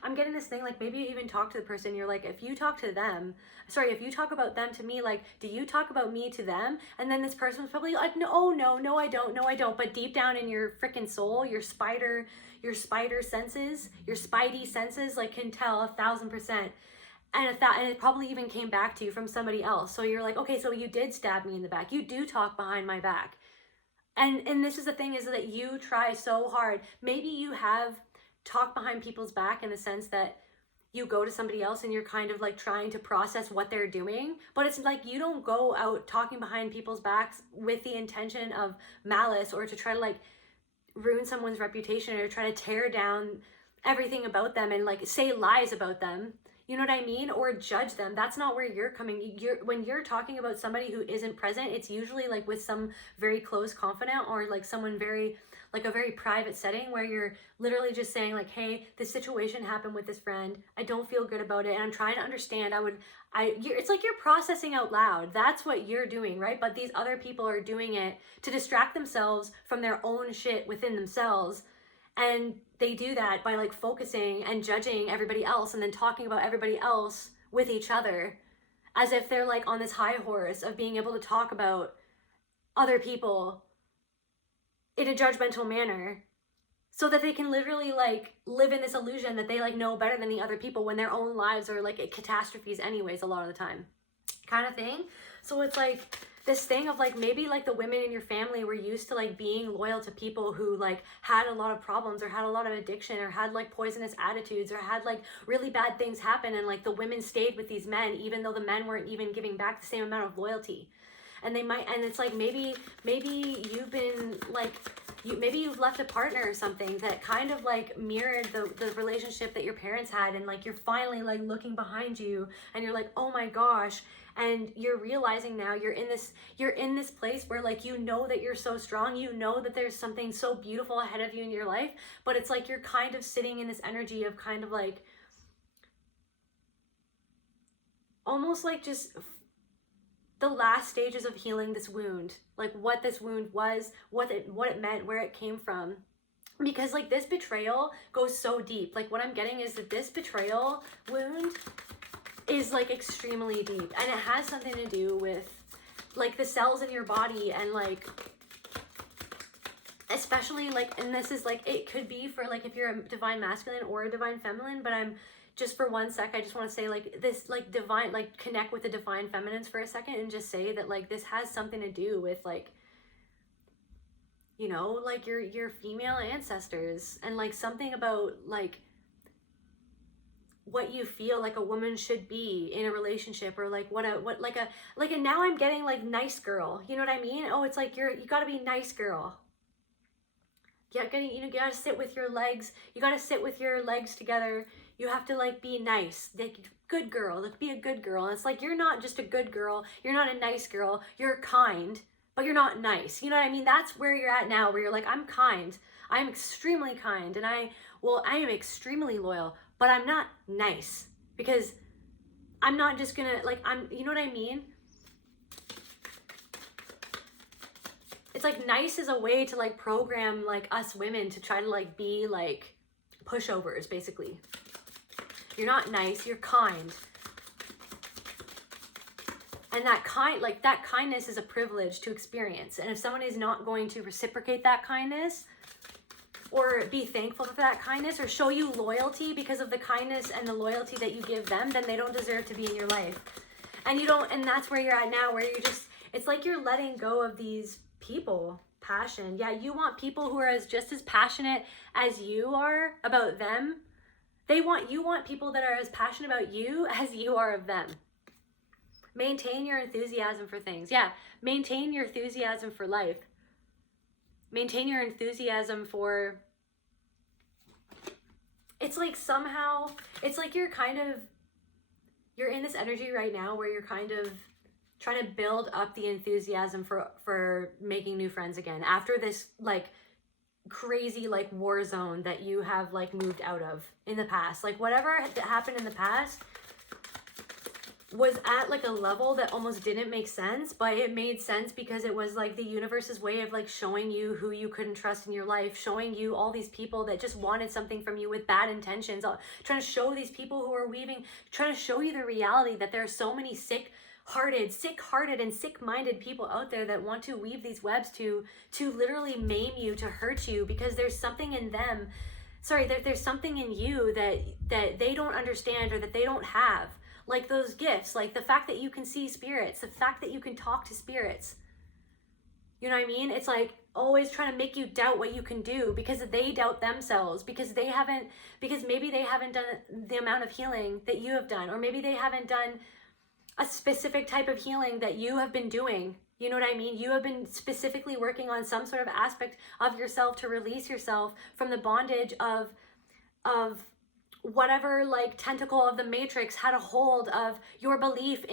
I'm getting this thing, like maybe you even talk to the person, you're like, if you talk about them to me, like, do you talk about me to them? And then this person was probably like, no, I don't. But deep down in your freaking soul, your spider senses, your spidey senses, like can tell 1,000%. And it probably even came back to you from somebody else. So you're like, okay, so you did stab me in the back. You do talk behind my back. And this is the thing, is that you try so hard. Maybe you have talked behind people's back in the sense that you go to somebody else and you're kind of like trying to process what they're doing, but it's like you don't go out talking behind people's backs with the intention of malice or to try to like ruin someone's reputation or try to tear down everything about them and like say lies about them. You know what I mean? Or judge them. That's not where you're coming. When you're talking about somebody who isn't present, it's usually like with some very close confidant or like someone very, like a very private setting where you're literally just saying like, hey, this situation happened with this friend. I don't feel good about it. And I'm trying to understand. It's like you're processing out loud. That's what you're doing, right? But these other people are doing it to distract themselves from their own shit within themselves. And they do that by like focusing and judging everybody else and then talking about everybody else with each other as if they're like on this high horse of being able to talk about other people in a judgmental manner so that they can literally like live in this illusion that they like know better than the other people when their own lives are like catastrophes anyways a lot of the time kind of thing. So it's like this thing of like maybe like the women in your family were used to like being loyal to people who like had a lot of problems or had a lot of addiction or had like poisonous attitudes or had like really bad things happen, and like the women stayed with these men even though the men weren't even giving back the same amount of loyalty. And they might, and it's like maybe you've been like, maybe you've left a partner or something that kind of like mirrored the relationship that your parents had, and like you're finally like looking behind you and you're like, oh my gosh. And you're realizing now you're in this place where like you know that you're so strong, you know that there's something so beautiful ahead of you in your life, but it's like you're kind of sitting in this energy of kind of like almost like just the last stages of healing this wound, like what this wound was, what it meant, where it came from. Because like this betrayal goes so deep. Like what I'm getting is that this betrayal wound is like extremely deep, and it has something to do with like the cells in your body, and like especially like, and this is like, it could be for like if you're a divine masculine or a divine feminine, but I'm just for one sec, I just want to say like this, like divine, like connect with the divine feminines for a second and just say that like this has something to do with like, you know, like your female ancestors, and like something about like what you feel like a woman should be in a relationship, or like and now I'm getting like nice girl, you know what I mean? Oh, it's like you gotta be nice girl. Yeah, you gotta sit with your legs, you gotta sit with your legs together, you have to like be nice, like good girl, like be a good girl. And it's like you're not just a good girl, you're not a nice girl, you're kind, but you're not nice. You know what I mean? That's where you're at now, where you're like, I'm kind, I'm extremely kind, and I am extremely loyal, but I'm not nice, because I'm not just gonna like, you know what I mean? It's like nice is a way to like program like us women to try to like be like pushovers, basically. You're not nice, you're kind. And that kindness is a privilege to experience. And if someone is not going to reciprocate that kindness, or be thankful for that kindness, or show you loyalty because of the kindness and the loyalty that you give them, then they don't deserve to be in your life. And and that's where you're at now, where you're just, it's like you're letting go of these people. Passion. Yeah, you want people who are just as passionate as you are about them. You want people that are as passionate about you as you are of them. Maintain your enthusiasm for things. Yeah, maintain your enthusiasm for life. Maintain your enthusiasm for, it's like somehow, it's like you're in this energy right now where you're kind of trying to build up the enthusiasm for making new friends again after this like crazy like war zone that you have like moved out of in the past. Like whatever happened in the past was at like a level that almost didn't make sense, but it made sense because it was like the universe's way of like showing you who you couldn't trust in your life, showing you all these people that just wanted something from you with bad intentions, trying to show these people who are trying to show you the reality that there are so many sick-hearted and sick-minded people out there that want to weave these webs to literally maim you, to hurt you, because there's something in them, there's something in you that they don't understand or that they don't have. Like those gifts, like the fact that you can see spirits, the fact that you can talk to spirits. You know what I mean? It's like, always trying to make you doubt what you can do because they doubt themselves, because maybe they haven't done the amount of healing that you have done, or maybe they haven't done a specific type of healing that you have been doing. You know what I mean? You have been specifically working on some sort of aspect of yourself to release yourself from the bondage of whatever like tentacle of the matrix had a hold of your belief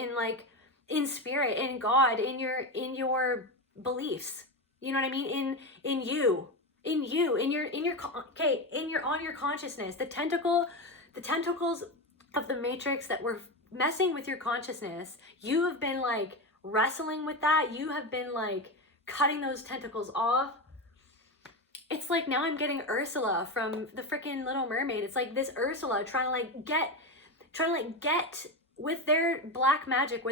in spirit, in God, in your beliefs. You know what I mean? In your consciousness. The tentacles of the matrix that were messing with your consciousness. You have been like wrestling with that. You have been like cutting those tentacles off. It's like now I'm getting Ursula from the freaking Little Mermaid. It's like this Ursula trying to get with their black magic,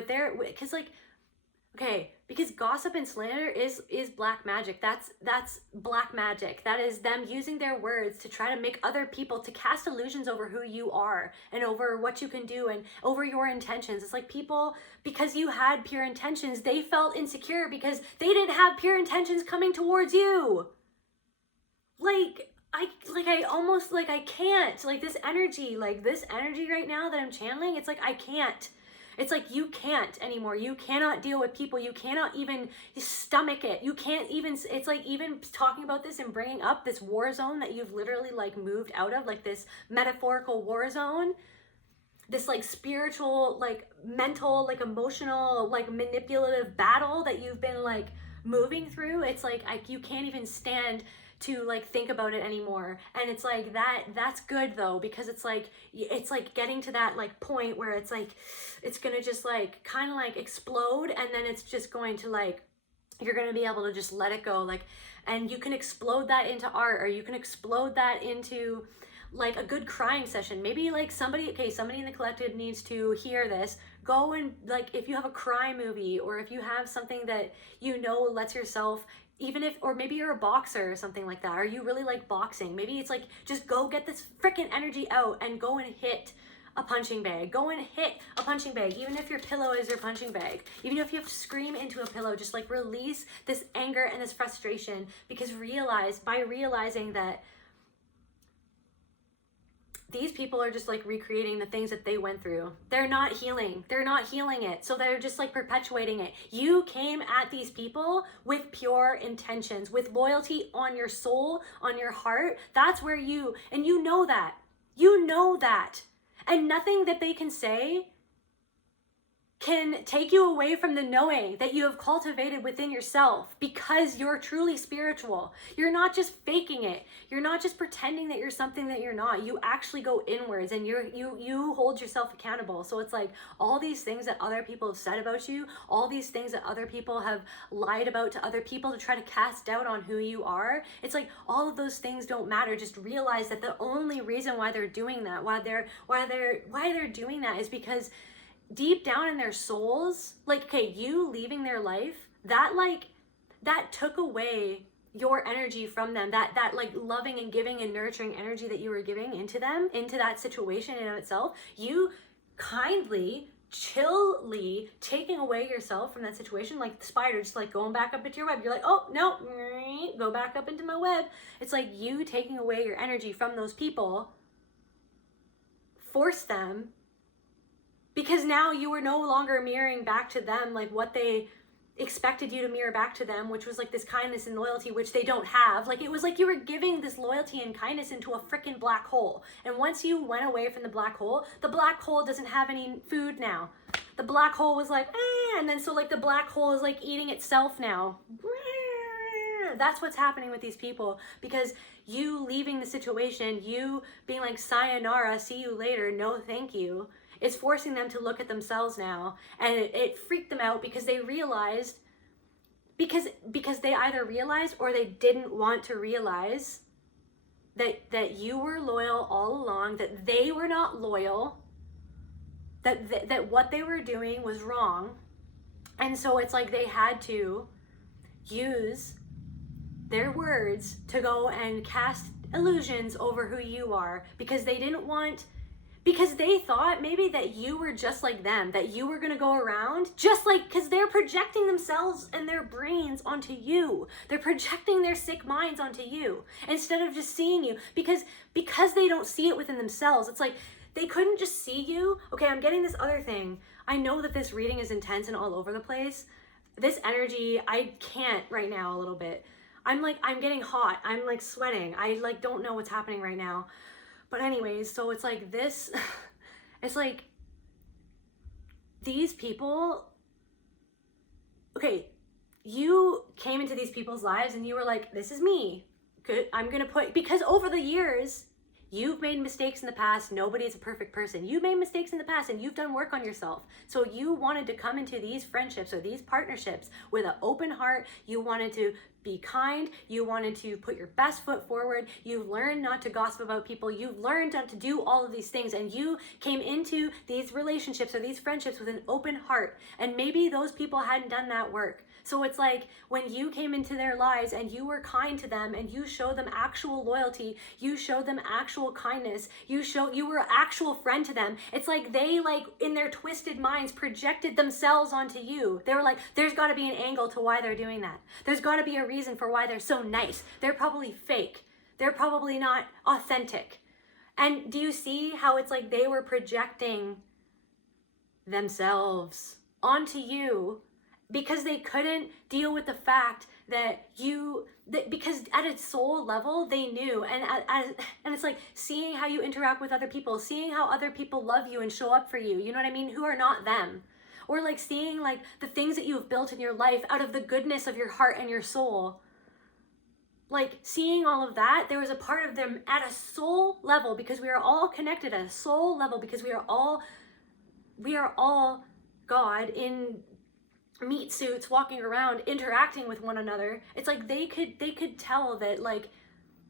because gossip and slander is black magic. That's black magic. That is them using their words to try to make other people, to cast illusions over who you are and over what you can do and over your intentions. It's like people, because you had pure intentions, they felt insecure because they didn't have pure intentions coming towards you. I can't, like this energy right now that I'm channeling, it's like I can't. It's like you can't anymore. You cannot deal with people. You cannot even stomach it. You can't even, it's like even talking about this and bringing up this war zone that you've literally like moved out of, like this metaphorical war zone, this like spiritual, like mental, like emotional, like manipulative battle that you've been like moving through. It's like you can't even stand to like think about it anymore. And it's like that's good though, because it's like getting to that like point where it's like it's gonna just like kind of like explode, and then it's just going to like, you're gonna be able to just let it go, like, and you can explode that into art, or you can explode that into like a good crying session. Maybe like somebody in the collective needs to hear this. Go and like, if you have a cry movie, or if you have something that you know lets yourself, even if, or maybe you're a boxer or something like that, or you really like boxing, maybe it's like, just go get this freaking energy out and go and hit a punching bag. Go and hit a punching bag, even if your pillow is your punching bag. Even if you have to scream into a pillow, just like release this anger and this frustration, because by realizing that these people are just like recreating the things that they went through. They're not healing it. So they're just like perpetuating it. You came at these people with pure intentions, with loyalty on your soul, on your heart. That's where you know that. And nothing that they can say can take you away from the knowing that you have cultivated within yourself, because you're truly spiritual. You're not just faking it. You're not just pretending that you're something that you're not. You actually go inwards, and you hold yourself accountable. So it's like all these things that other people have said about you, all these things that other people have lied about to other people to try to cast doubt on who you are. It's like all of those things don't matter. Just realize that the only reason why they're doing that, why they're doing that is because deep down in their souls, like, okay, you leaving their life, that took away your energy from them, that like loving and giving and nurturing energy that you were giving into them, into that situation in of itself, you kindly, chillly taking away yourself from that situation, like the spider just like going back up into your web. You're like, oh no, go back up into my web. It's like you taking away your energy from those people, force them, because now you were no longer mirroring back to them like what they expected you to mirror back to them, which was like this kindness and loyalty, which they don't have. Like, it was like you were giving this loyalty and kindness into a freaking black hole. And once you went away from the black hole doesn't have any food now. The black hole was like, and then so like the black hole is like eating itself now. That's what's happening with these people, because you leaving the situation, you being like, sayonara, see you later, no thank you, is forcing them to look at themselves now. And it freaked them out, because they realized, because they either realized or they didn't want to realize that you were loyal all along, that they were not loyal, that what they were doing was wrong. And so it's like they had to use their words to go and cast illusions over who you are, because they didn't want, because they thought maybe that you were just like them, that you were going to go around just like, because they're projecting themselves and their brains onto you. They're projecting their sick minds onto you instead of just seeing you, because they don't see it within themselves. It's like they couldn't just see you. Okay, I'm getting this other thing. I know that this reading is intense and all over the place. This energy, I can't right now a little bit. I'm getting hot. I'm like sweating. I like don't know what's happening right now. But anyways, so it's like this, it's like these people, okay, you came into these people's lives and you were like, this is me. Good, I'm gonna put, because over the years, you've made mistakes in the past. Nobody is a perfect person. You made mistakes in the past and you've done work on yourself. So you wanted to come into these friendships or these partnerships with an open heart. You wanted to be kind. You wanted to put your best foot forward. You've learned not to gossip about people. You've learned not to do all of these things. And you came into these relationships or these friendships with an open heart. And maybe those people hadn't done that work. So it's like when you came into their lives and you were kind to them and you showed them actual loyalty, you showed them actual kindness, you were an actual friend to them. It's like they like in their twisted minds projected themselves onto you. They were like, there's got to be an angle to why they're doing that. There's got to be a reason for why they're so nice. They're probably fake. They're probably not authentic. And do you see how it's like they were projecting themselves onto you? Because they couldn't deal with the fact that because at its soul level, they knew. And it's like seeing how you interact with other people, seeing how other people love you and show up for you, you know what I mean, who are not them. Or like seeing like the things that you have built in your life out of the goodness of your heart and your soul. Like seeing all of that, there was a part of them at a soul level, because we are all connected at a soul level, because we are all God in meat suits walking around interacting with one another. It's like they could tell that like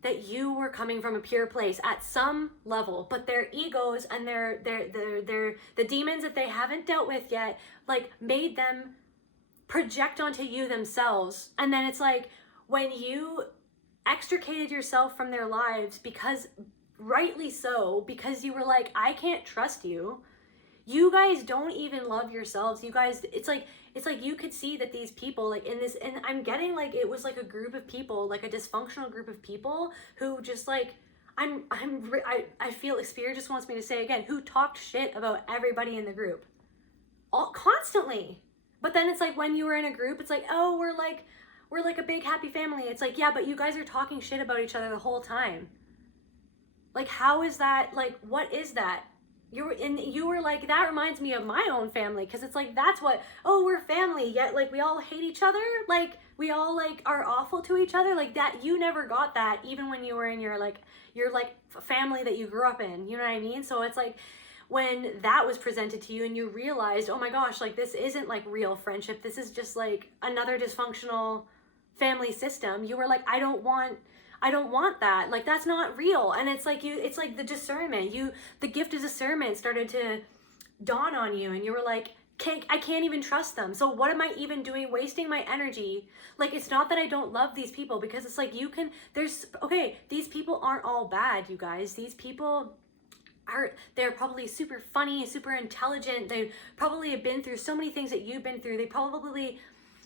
that you were coming from a pure place at some level, but their egos and their the demons that they haven't dealt with yet like made them project onto you themselves. And then it's like when you extricated yourself from their lives, because rightly so, because you were like, I can't trust you. You guys don't even love yourselves. You guys, it's like you could see that these people like in this, and I'm getting like it was like a group of people, like a dysfunctional group of people who just like I feel like Spirit just wants me to say again, who talked shit about everybody in the group, all constantly. But then it's like when you were in a group, it's like, oh, we're like a big happy family. It's like, yeah, but you guys are talking shit about each other the whole time. Like, how is that? Like, what is that? You were like, that reminds me of my own family, because it's like, that's what, oh, we're family, yet like we all hate each other, like we all like are awful to each other, like that. You never got that even when you were in your family that you grew up in, you know what I mean? So it's like when that was presented to you and you realized, oh my gosh, like this isn't like real friendship, this is just like another dysfunctional family system, you were like, I don't want that. Like, that's not real. And it's like it's like the discernment, the gift of discernment started to dawn on you, and you were like, I can't even trust them. So what am I even doing, wasting my energy? Like, it's not that I don't love these people, because it's like these people aren't all bad, you guys. These people they're probably super funny, super intelligent. They probably have been through so many things that you've been through. They probably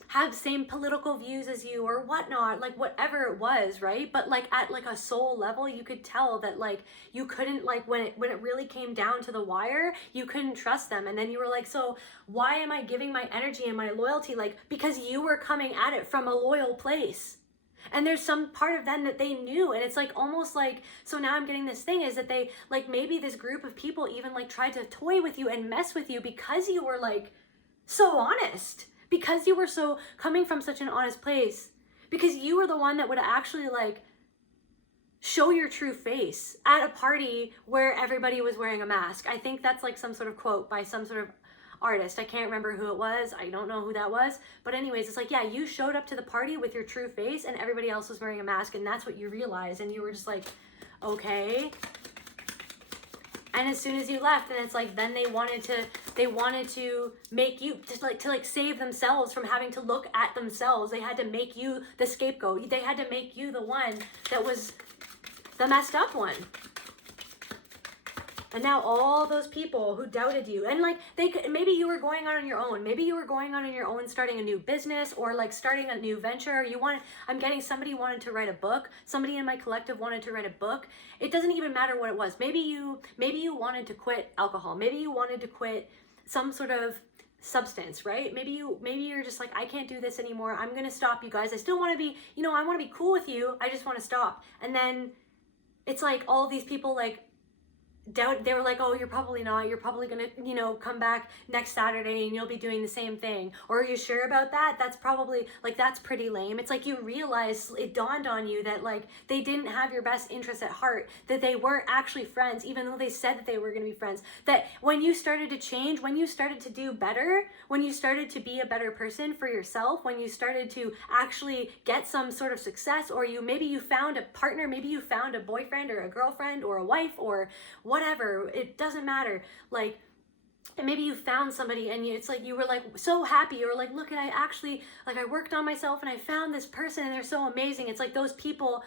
have the same political views as you or whatnot, like whatever it was, right? But like at like a soul level, you could tell that like you couldn't, like when it really came down to the wire, you couldn't trust them. And then you were like, so why am I giving my energy and my loyalty? Like, because you were coming at it from a loyal place. And there's some part of them that they knew, and it's like almost like, so now I'm getting this thing is that they like, maybe this group of people even like tried to toy with you and mess with you because you were like so honest. Because you were so coming from such an honest place, because you were the one that would actually like show your true face at a party where everybody was wearing a mask. I think that's like some sort of quote by some sort of artist. I can't remember who it was. I don't know who that was. But anyways, it's like, yeah, you showed up to the party with your true face and everybody else was wearing a mask, and that's what you realized. And you were just like, okay. And as soon as you left, and it's like, then they wanted to make you to save themselves from having to look at themselves. They had to make you the scapegoat. They had to make you the one that was the messed up one. And now all those people who doubted you, and like they could, maybe you were going on your own. Maybe you were going on your own, starting a new business or like starting a new venture. I'm getting somebody wanted to write a book. Somebody in my collective wanted to write a book. It doesn't even matter what it was. Maybe you wanted to quit alcohol. Maybe you wanted to quit some sort of substance, right? Maybe you're just like, I can't do this anymore. I'm going to stop, you guys. I still want to be, I want to be cool with you. I just want to stop. And then it's like all these people like doubt, they were like, oh, you're probably not, you're probably gonna come back next Saturday and you'll be doing the same thing, or are you sure about that? That's probably like, that's pretty lame. It's like you realize, it dawned on you that like they didn't have your best interests at heart, that they weren't actually friends, even though they said that they were going to be friends. That when you started to change, when you started to do better, when you started to be a better person for yourself, when you started to actually get some sort of success, or maybe you found a partner, maybe you found a boyfriend or a girlfriend or a wife or whatever, it doesn't matter. Like, and maybe you found somebody and it's like you were like so happy, you were like, look, I actually, like, I worked on myself and I found this person and they're so amazing. It's like those people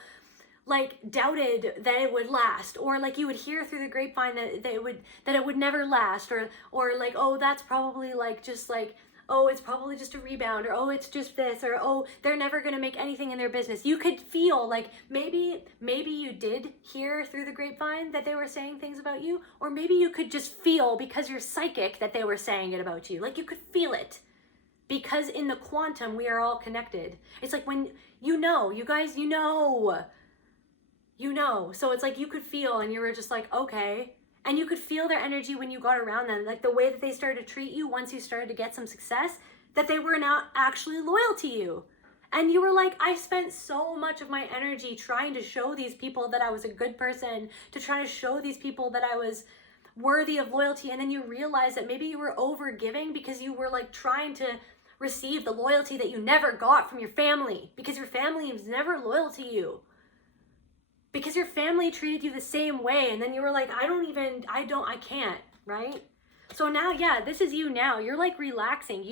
like doubted that it would last, or like you would hear through the grapevine that it would never last, or like, oh, that's probably like just like, oh, it's probably just a rebound, or oh, it's just this, or oh, they're never gonna make anything in their business. You could feel like maybe you did hear through the grapevine that they were saying things about you, or maybe you could just feel because you're psychic that they were saying it about you. Like you could feel it. Because in the quantum, we are all connected. It's like when you guys, so it's like you could feel and you were just like, okay. And you could feel their energy when you got around them, like the way that they started to treat you once you started to get some success, that they were not actually loyal to you. And you were like, I spent so much of my energy trying to show these people that I was a good person, to try to show these people that I was worthy of loyalty. And then you realize that maybe you were over giving because you were like trying to receive the loyalty that you never got from your family, because your family was never loyal to you. Because your family treated you the same way, and then you were like, I can't, right? So now, yeah, this is you now. You're like relaxing.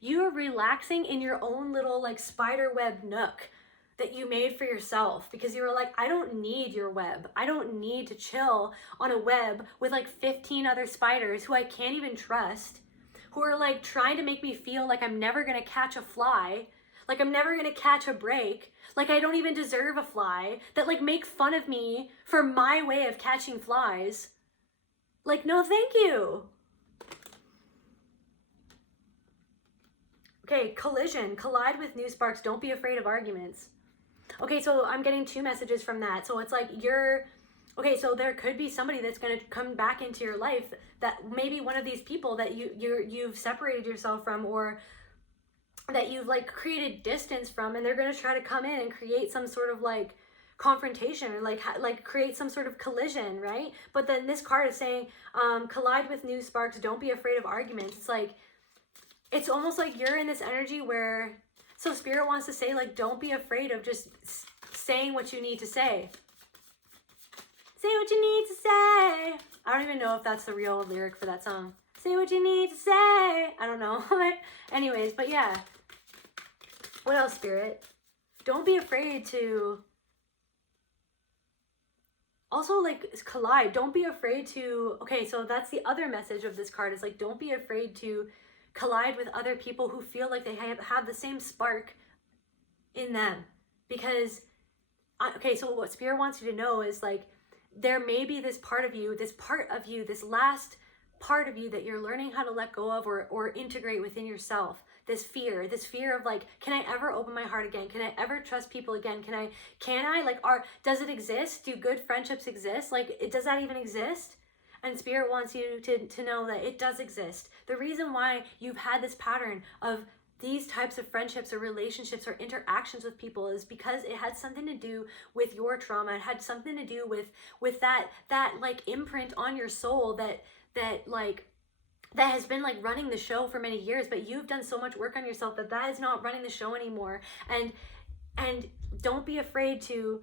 You're relaxing in your own little like spider web nook that you made for yourself, because you were like, I don't need your web. I don't need to chill on a web with like 15 other spiders who I can't even trust, who are like trying to make me feel like I'm never gonna catch a fly, like I'm never gonna catch a break, like I don't even deserve a fly, that like make fun of me for my way of catching flies. Like, no, thank you. Okay, collision, collide with new sparks, don't be afraid of arguments. Okay, so I'm getting 2 messages from that. So it's like okay, so there could be somebody that's going to come back into your life, that maybe one of these people that you've separated yourself from, or that you've like created distance from, and they're going to try to come in and create some sort of like confrontation, or like create some sort of collision, right? But then this card is saying, collide with new sparks, don't be afraid of arguments. It's like, it's almost like you're in this energy where, so Spirit wants to say like, don't be afraid of just saying what you need to say. Say what you need to say. I don't even know if that's the real lyric for that song. Say what you need to say. I don't know. Anyways, but yeah. What else, Spirit? Don't be afraid to also like collide. Don't be afraid to, okay, so that's the other message of this card, is like, don't be afraid to collide with other people who feel like they have the same spark in them. Because, okay, so what Spirit wants you to know is like, there may be this part of you, this last part of you that you're learning how to let go of, or integrate within yourself. This fear of like, can I ever open my heart again? Can I ever trust people again? Can I like, does it exist? Do good friendships exist? Like, does that even exist? And Spirit wants you to know that it does exist. The reason why you've had this pattern of these types of friendships or relationships or interactions with people is because it had something to do with your trauma. It had something to do with that like imprint on your soul that has been like running the show for many years, but you've done so much work on yourself that is not running the show anymore. And don't be afraid to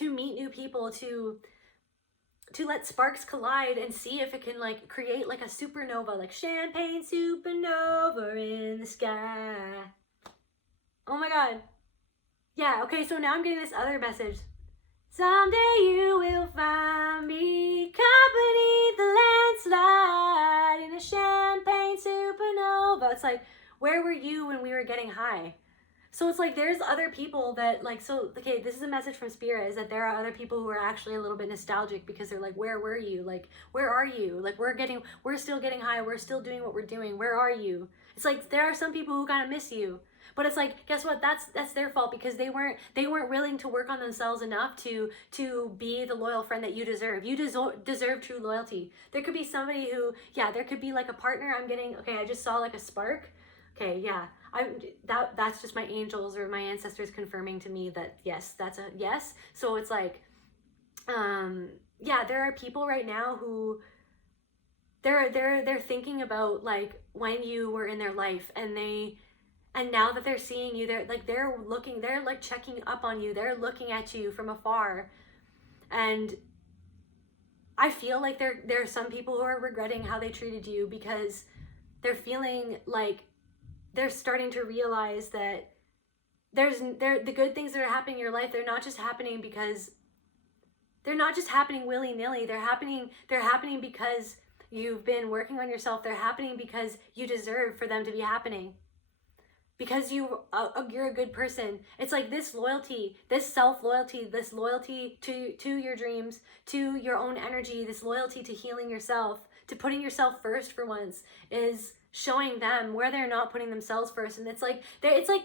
meet new people, to let sparks collide and see if it can like create like a supernova, like champagne supernova in the sky. Oh my God. Yeah, okay, so now I'm getting this other message. Someday you will find me coming it's like, where were you when we were getting high? So it's like, there's other people that like, so, okay, this is a message from Spirit, is that there are other people who are actually a little bit nostalgic, because they're like, where were you? Like, where are you? Like, we're still getting high. We're still doing what we're doing. Where are you? It's like, there are some people who kind of miss you. But it's like, guess what? That's their fault, because they weren't willing to work on themselves enough to be the loyal friend that you deserve. You deserve true loyalty. There could be somebody who, yeah, there could be like a partner. I'm getting, okay, I just saw like a spark. Okay, yeah. That's just my angels or my ancestors confirming to me that yes, that's a yes. So it's like, yeah, there are people right now who they're thinking about like when you were in their life, and now that they're seeing you, they're like checking up on you. They're looking at you from afar. And I feel like there are some people who are regretting how they treated you, because they're feeling like they're starting to realize that the good things that are happening in your life, they're not just happening willy-nilly. They're happening because you've been working on yourself. They're happening because you deserve for them to be happening. Because you're a good person. It's like this loyalty, this self-loyalty, this loyalty to your dreams, to your own energy, this loyalty to healing yourself, to putting yourself first for once, is showing them where they're not putting themselves first. And it's like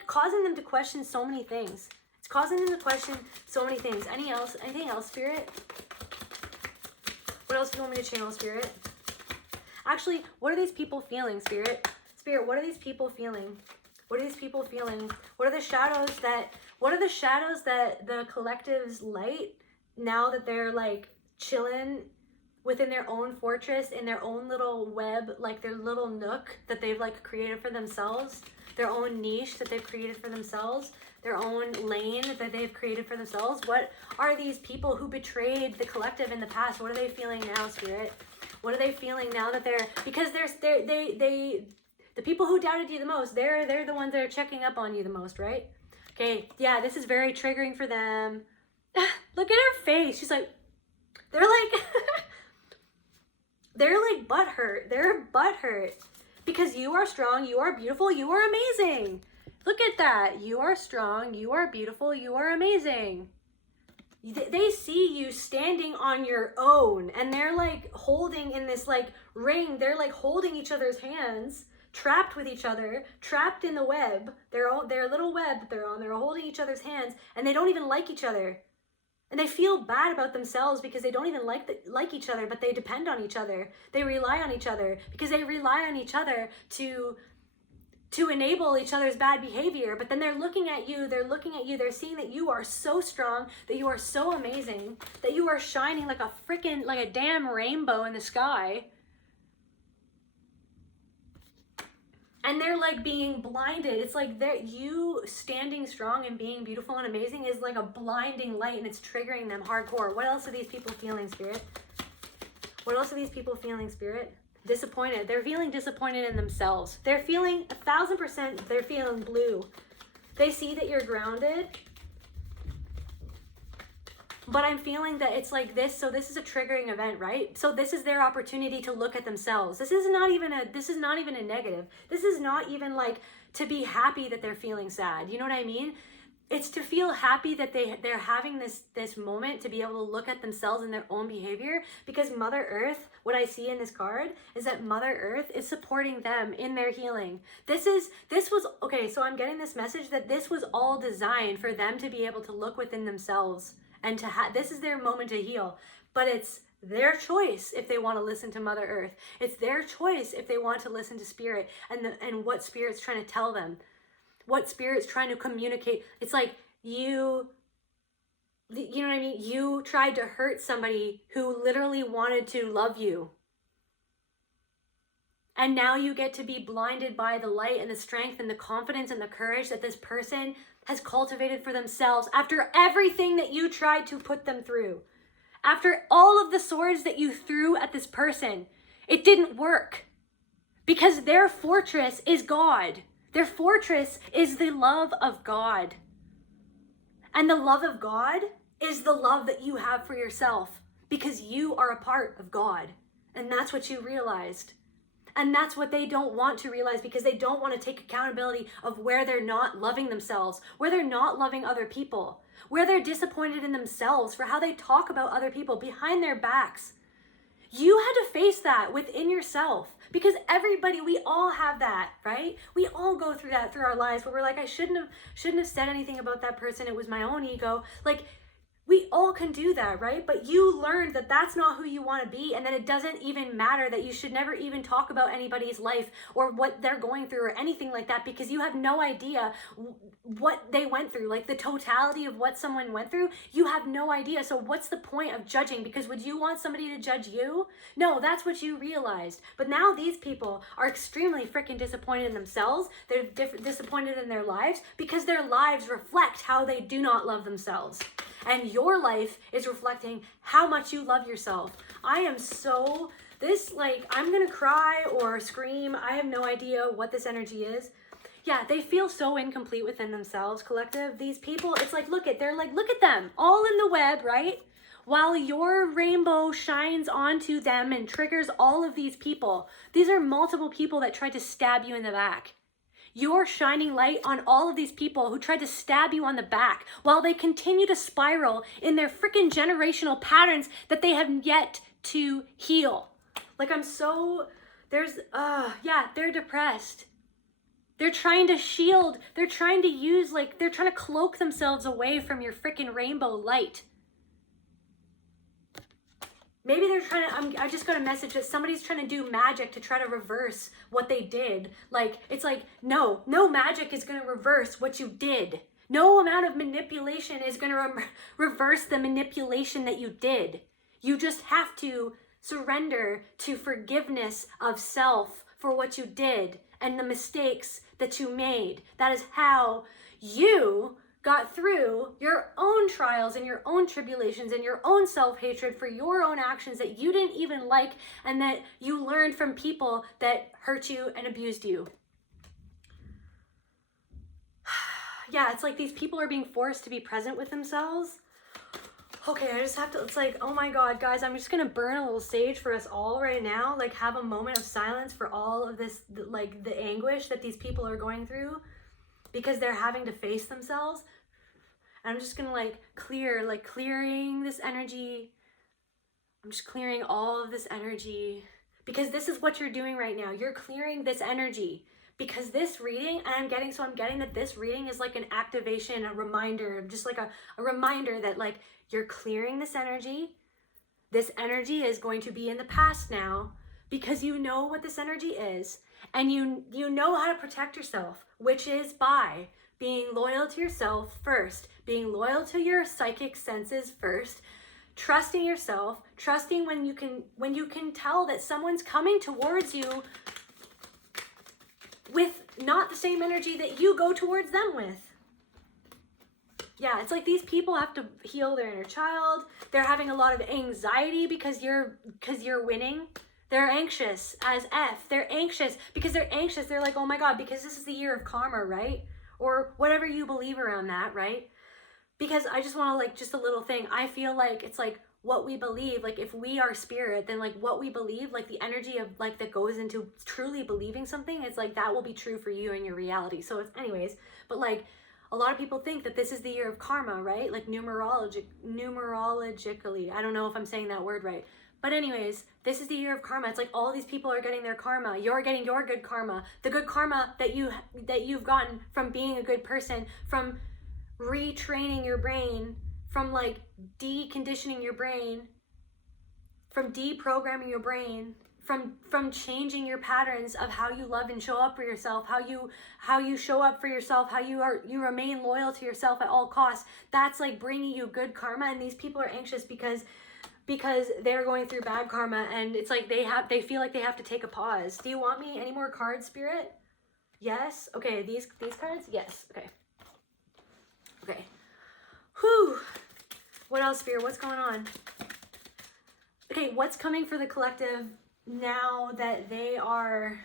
causing them to question so many things. It's causing them to question so many things. Anything else, Spirit? What else do you want me to channel, Spirit? Actually, what are these people feeling, Spirit? Spirit, what are these people feeling? What are these people feeling? What are the shadows that the collectives light now that they're like chilling within their own fortress, in their own little web, like their little nook that they've like created for themselves, their own niche that they've created for themselves, their own lane that they've created for themselves? What are these people who betrayed the collective in the past? What are they feeling now, Spirit? What are they feeling now that because the people who doubted you the most, they're the ones that are checking up on you the most, right? Okay, yeah, this is very triggering for them. Look at her face. She's like, they're like butthurt. They're butthurt. Because you are strong, you are beautiful, you are amazing. Look at that. You are strong, you are beautiful, you are amazing. They see you standing on your own, and they're like holding in this like ring. They're like holding each other's hands, trapped with each other, trapped in the web. Their little web that they're on. They're holding each other's hands, and they don't even like each other. And they feel bad about themselves because they don't even like each other, but they depend on each other. They rely on each other because they rely on each other to enable each other's bad behavior. But then they're looking at you, they're seeing that you are so strong, that you are so amazing, that you are shining like a damn rainbow in the sky. And they're like being blinded. It's like you standing strong and being beautiful and amazing is like a blinding light, and it's triggering them hardcore. What else are these people feeling, Spirit? What else are these people feeling, Spirit? Disappointed. They're feeling disappointed in themselves. They're feeling 1,000%, they're feeling blue. They see that you're grounded. But I'm feeling that it's like this, so this is a triggering event, right? So this is their opportunity to look at themselves. This is not even a negative. This is not even like to be happy that they're feeling sad. You know what I mean? It's to feel happy that they're having this moment to be able to look at themselves and their own behavior, because Mother Earth, what I see in this card is that Mother Earth is supporting them in their healing. This was okay, so I'm getting this message that this was all designed for them to be able to look within themselves, and this is their moment to heal. But it's their choice if they want to listen to Mother Earth. It's their choice if they want to listen to Spirit and what Spirit's trying to tell them, what Spirit's trying to communicate. It's like you know what I mean? You tried to hurt somebody who literally wanted to love you. And now you get to be blinded by the light and the strength and the confidence and the courage that this person has cultivated for themselves after everything that you tried to put them through. After all of the swords that you threw at this person, it didn't work. Because their fortress is God. Their fortress is the love of God. And the love of God is the love that you have for yourself, because you are a part of God. And that's what you realized. And that's what they don't want to realize, because they don't want to take accountability of where they're not loving themselves, where they're not loving other people, where they're disappointed in themselves for how they talk about other people behind their backs. You had to face that within yourself, because everybody, we all have that, right? We all go through that through our lives where we're like, I shouldn't have said anything about that person. It was my own ego. Like, we all can do that, right? But you learned that that's not who you want to be, and that it doesn't even matter, that you should never even talk about anybody's life or what they're going through or anything like that, because you have no idea what they went through, like the totality of what someone went through. You have no idea. So what's the point of judging? Because would you want somebody to judge you? No, that's what you realized. But now these people are extremely freaking disappointed in themselves. They're disappointed in their lives because their lives reflect how they do not love themselves. And your life is reflecting how much you love yourself. I am so, I'm gonna cry or scream. I have no idea what this energy is. Yeah, they feel so incomplete within themselves, collective. These people, it's like, look at them, all in the web, right? While your rainbow shines onto them and triggers all of these people. These are multiple people that tried to stab you in the back. You're shining light on all of these people who tried to stab you on the back while they continue to spiral in their freaking generational patterns that they have yet to heal. Like, they're depressed. They're trying to shield, they're trying to cloak themselves away from your freaking rainbow light. Maybe they're trying to, I just got a message that somebody's trying to do magic to try to reverse what they did. Like, it's like, no magic is going to reverse what you did. No amount of manipulation is going to reverse the manipulation that you did. You just have to surrender to forgiveness of self for what you did and the mistakes that you made. That is how you got through your own trials and your own tribulations and your own self-hatred for your own actions that you didn't even like, and that you learned from people that hurt you and abused you. Yeah, it's like these people are being forced to be present with themselves. Okay, I just have to, it's like, oh my God, guys, I'm just gonna burn a little sage for us all right now. Like, have a moment of silence for all of this, like the anguish that these people are going through because they're having to face themselves. And I'm just gonna clearing this energy. I'm just clearing all of this energy because this is what you're doing right now. You're clearing this energy because this reading, and I'm getting that this reading is like an activation, a reminder, just like a reminder that like you're clearing this energy. This energy is going to be in the past now because you know what this energy is, and you know how to protect yourself, which is by being loyal to yourself first, being loyal to your psychic senses first, trusting yourself, trusting when you can tell that someone's coming towards you with not the same energy that you go towards them with. Yeah, it's like these people have to heal their inner child. They're having a lot of anxiety because you're winning. They're anxious as F. They're anxious because they're anxious. They're like, oh my God, because this is the year of karma, right? Or whatever you believe around that, right? Because I just want to, like, just a little thing. I feel like it's like what we believe, like if we are spirit, then like what we believe, like the energy of like that goes into truly believing something, it's like that will be true for you in your reality. So it's anyways, but like a lot of people think that this is the year of karma, right? Like numerologically, I don't know if I'm saying that word right. But anyways, this is the year of karma. It's like all these people are getting their karma. You're getting your good karma. The good karma that you've gotten from being a good person, from retraining your brain, from like deconditioning your brain, from deprogramming your brain, from changing your patterns of how you love and show up for yourself, how you show up for yourself, how you remain loyal to yourself at all costs. That's like bringing you good karma. And these people are anxious because they're going through bad karma, and it's like they feel like they have to take a pause. Do you want me any more cards, Spirit? Yes? Okay, these cards? Yes. Okay. Whew. What else, Spirit? What's going on? Okay, what's coming for the collective now that they are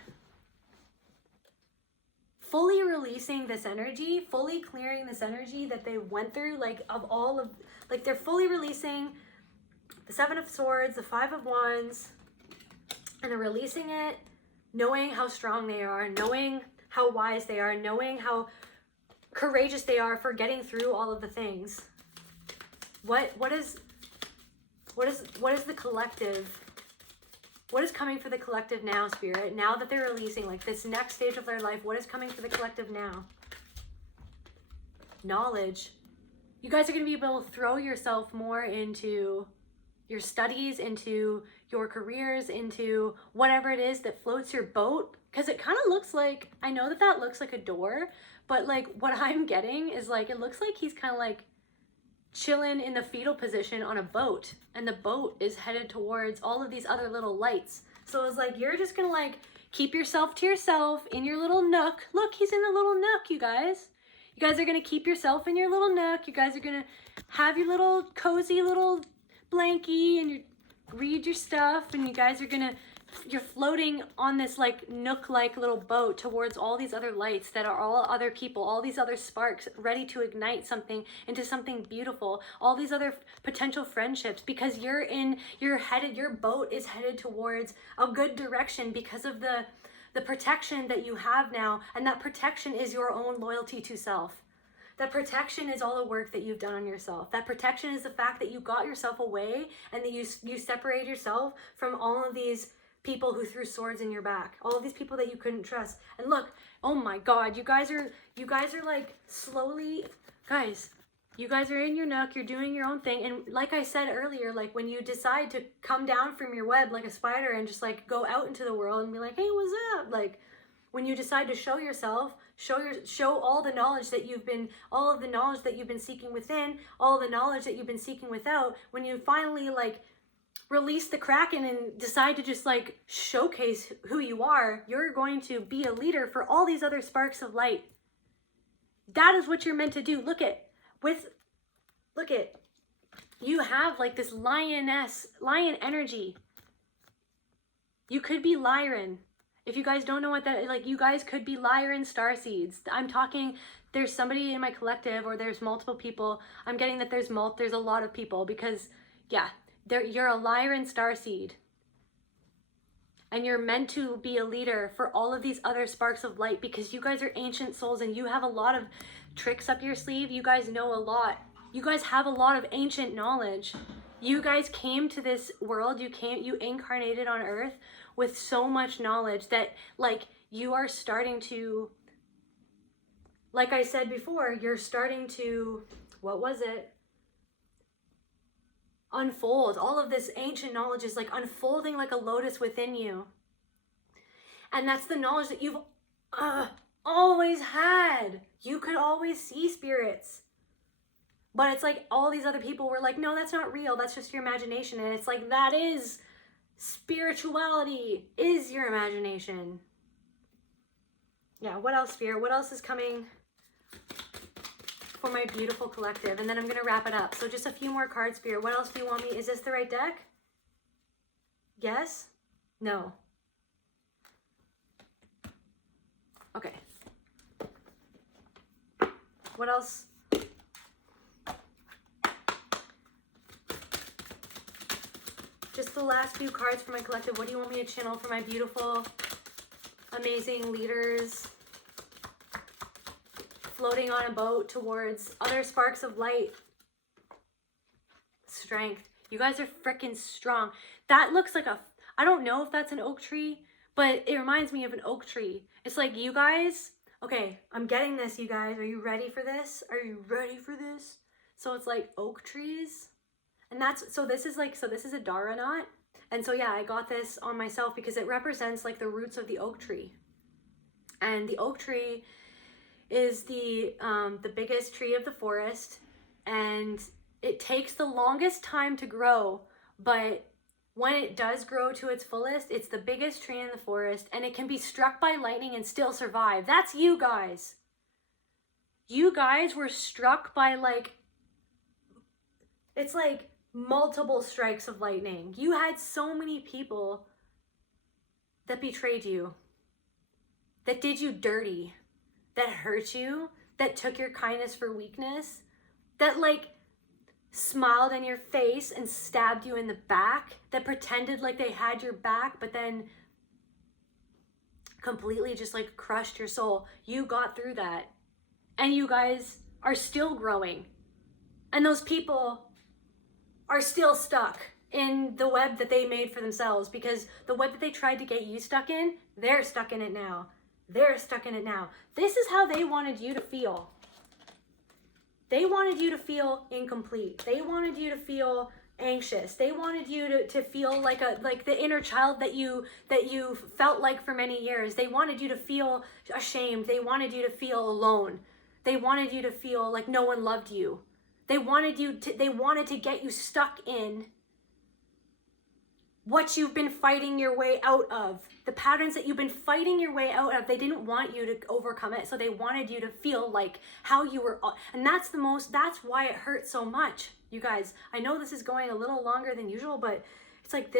fully releasing this energy, fully clearing this energy that they went through, like of all of, like they're fully releasing the Seven of Swords, the Five of Wands, and they're releasing it knowing how strong they are, knowing how wise they are, knowing how courageous they are for getting through all of the things. What is the collective? What is coming for the collective now, Spirit? Now that they're releasing, like this next stage of their life, what is coming for the collective now? Knowledge. You guys are going to be able to throw yourself more into your studies, into your careers, into whatever it is that floats your boat. Because it kind of looks like, I know that that looks like a door, but like what I'm getting is like, it looks like he's kind of like chilling in the fetal position on a boat, and the boat is headed towards all of these other little lights. So it's like, you're just gonna like keep yourself to yourself in your little nook. Look, he's in a little nook, you guys. You guys are gonna keep yourself in your little nook. You guys are gonna have your little cozy little blankie and you read your stuff, and you guys are gonna, you're floating on this like nook-like little boat towards all these other lights that are all other people, all these other sparks ready to ignite something into something beautiful, all these other potential friendships, because you're headed, your boat is headed towards a good direction because of the protection that you have now. And that protection is your own loyalty to self. That protection is all the work that you've done on yourself. That protection is the fact that you got yourself away and that you separated yourself from all of these people who threw swords in your back, all of these people that you couldn't trust. And look, oh my God, you guys are like slowly, guys, you guys are in your nook, you're doing your own thing. And like I said earlier, like when you decide to come down from your web like a spider and just like go out into the world and be like, hey, what's up? Like when you decide to show yourself, show all the knowledge that you've been, all of the knowledge that you've been seeking within, all of the knowledge that you've been seeking without, when you finally like release the Kraken and decide to just like showcase who you are, you're going to be a leader for all these other sparks of light. That is what you're meant to do. Look at, you have like this lion energy. You could be Lyran. If you guys don't know what that is, like you guys could be Lyran starseeds. I'm talking, there's somebody in my collective, or there's multiple people. I'm getting that there's a lot of people, because yeah, you're a Lyran starseed, and you're meant to be a leader for all of these other sparks of light, because you guys are ancient souls and you have a lot of tricks up your sleeve. You guys know a lot. You guys have a lot of ancient knowledge. You guys came to this world, you incarnated on Earth with so much knowledge that like you are starting to, like I said before, you're starting to, what was it? Unfold. All of this ancient knowledge is like unfolding like a lotus within you. And that's the knowledge that you've always had. You could always see spirits. But it's like all these other people were like, no, that's not real. That's just your imagination. And it's like, that is spirituality, is your imagination. Yeah, what else, Spirit? What else is coming for my beautiful collective? And then I'm going to wrap it up. So just a few more cards, Spirit. What else do you want me? Is this the right deck? Yes? No? Okay. What else? Just the last few cards for my collective. What do you want me to channel for my beautiful, amazing leaders floating on a boat towards other sparks of light? Strength. You guys are freaking strong. That looks like I don't know if that's an oak tree, but it reminds me of an oak tree. It's like you guys, okay, I'm getting this, you guys. Are you ready for this? Are you ready for this? So it's like oak trees. And this is a Dara knot. And so yeah, I got this on myself because it represents like the roots of the oak tree. And the oak tree is the biggest tree of the forest, and it takes the longest time to grow, but when it does grow to its fullest, it's the biggest tree in the forest, and it can be struck by lightning and still survive. That's you guys. You guys were struck by like, it's like multiple strikes of lightning. You had so many people that betrayed you, that did you dirty, that hurt you, that took your kindness for weakness, that like smiled in your face and stabbed you in the back, that pretended like they had your back, but then completely just like crushed your soul. You got through that, and you guys are still growing, and those people are still stuck in the web that they made for themselves, because the web that they tried to get you stuck in, they're stuck in it now. They're stuck in it now. This is how they wanted you to feel. They wanted you to feel incomplete. They wanted you to feel anxious. They wanted you to feel like the inner child that you felt like for many years. They wanted you to feel ashamed. They wanted you to feel alone. They wanted you to feel like no one loved you. They wanted to get you stuck in what you've been fighting your way out of. The patterns that you've been fighting your way out of, they didn't want you to overcome it. So they wanted you to feel like how you were, and that's why it hurts so much. You guys, I know this is going a little longer than usual, but it's like,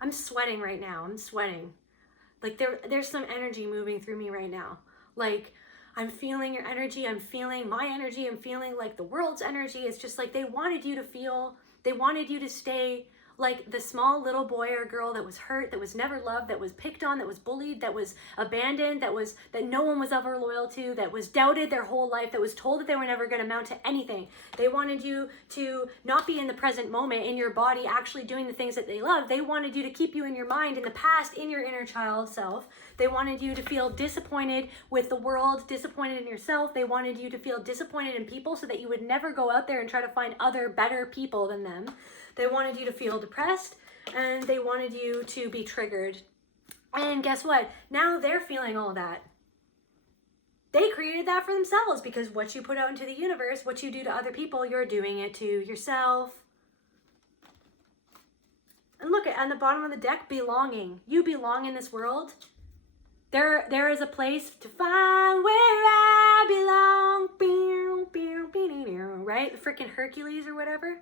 I'm sweating right now. I'm sweating. Like there's some energy moving through me right now. Like, I'm feeling your energy. I'm feeling my energy. I'm feeling like the world's energy. It's just like they wanted you to stay like the small little boy or girl that was hurt, that was never loved, that was picked on, that was bullied, that was abandoned, that no one was ever loyal to, that was doubted their whole life, that was told that they were never going to amount to anything. They wanted you to not be in the present moment, in your body, actually doing the things that they love. They wanted you to keep you in your mind, in the past, in your inner child self. They wanted you to feel disappointed with the world, disappointed in yourself. They wanted you to feel disappointed in people so that you would never go out there and try to find other better people than them. They wanted you to feel depressed, and they wanted you to be triggered. And guess what? Now they're feeling all that. They created that for themselves, because what you put out into the universe, what you do to other people, you're doing it to yourself. And look, at the bottom of the deck, belonging. You belong in this world. There is a place to find where I belong. Right? The freaking Hercules or whatever.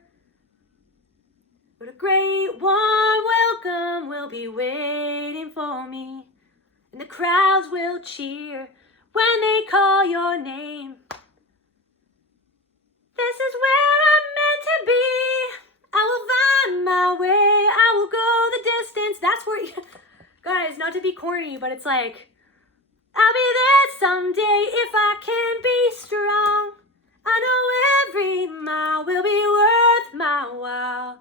But a great warm welcome will be waiting for me, and the crowds will cheer when they call your name. This is where I'm meant to be. I will find my way. I will go the distance. That's where guys, not to be corny, but it's like, I'll be there someday if I can be strong. I know every mile will be worth my while.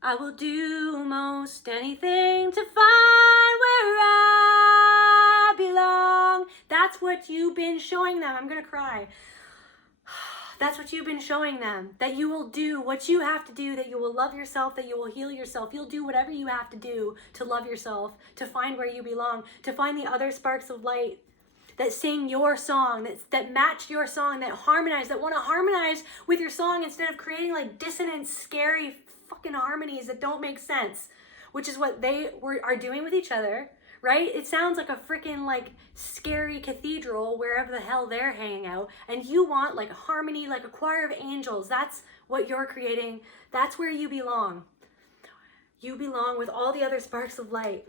I will do most anything to find where I belong. That's what you've been showing them. I'm gonna cry. That's what you've been showing them. That you will do what you have to do, that you will love yourself, that you will heal yourself. You'll do whatever you have to do to love yourself, to find where you belong, to find the other sparks of light that sing your song, that match your song, that harmonize, that want to harmonize with your song instead of creating like dissonant, scary fucking harmonies that don't make sense, which is what they are doing with each other, right? It sounds like a freaking like scary cathedral wherever the hell they're hanging out, and you want like harmony, like a choir of angels. That's what you're creating. That's where you belong. You belong with all the other sparks of light,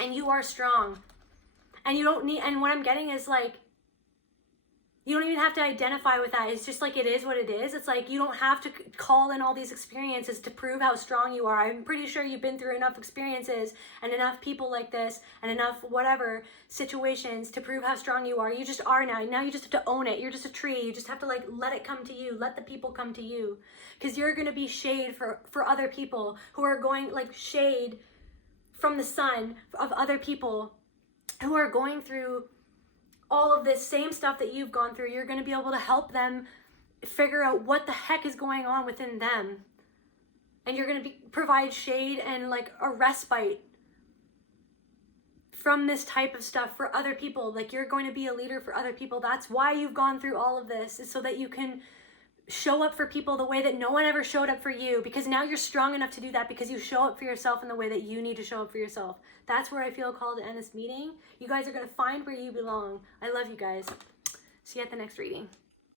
and you are strong, and you don't need, and what I'm getting is like, you don't even have to identify with that. It's just like, it is what it is. It's like, you don't have to call in all these experiences to prove how strong you are. I'm pretty sure you've been through enough experiences and enough people like this and enough whatever situations to prove how strong you are. You just are now. Now you just have to own it. You're just a tree. You just have to like let it come to you. Let the people come to you. Because you're going to be shade for other people who are going, like shade from the sun of other people who are going through all of this same stuff that you've gone through. You're going to be able to help them figure out what the heck is going on within them. And you're going to provide shade and like a respite from this type of stuff for other people. Like, you're going to be a leader for other people. That's why you've gone through all of this, is so that you can show up for people the way that no one ever showed up for you, because now you're strong enough to do that because you show up for yourself in the way that you need to show up for yourself. That's where I feel called to end this meeting. You guys are going to find where you belong. I love you guys. See you at the next reading.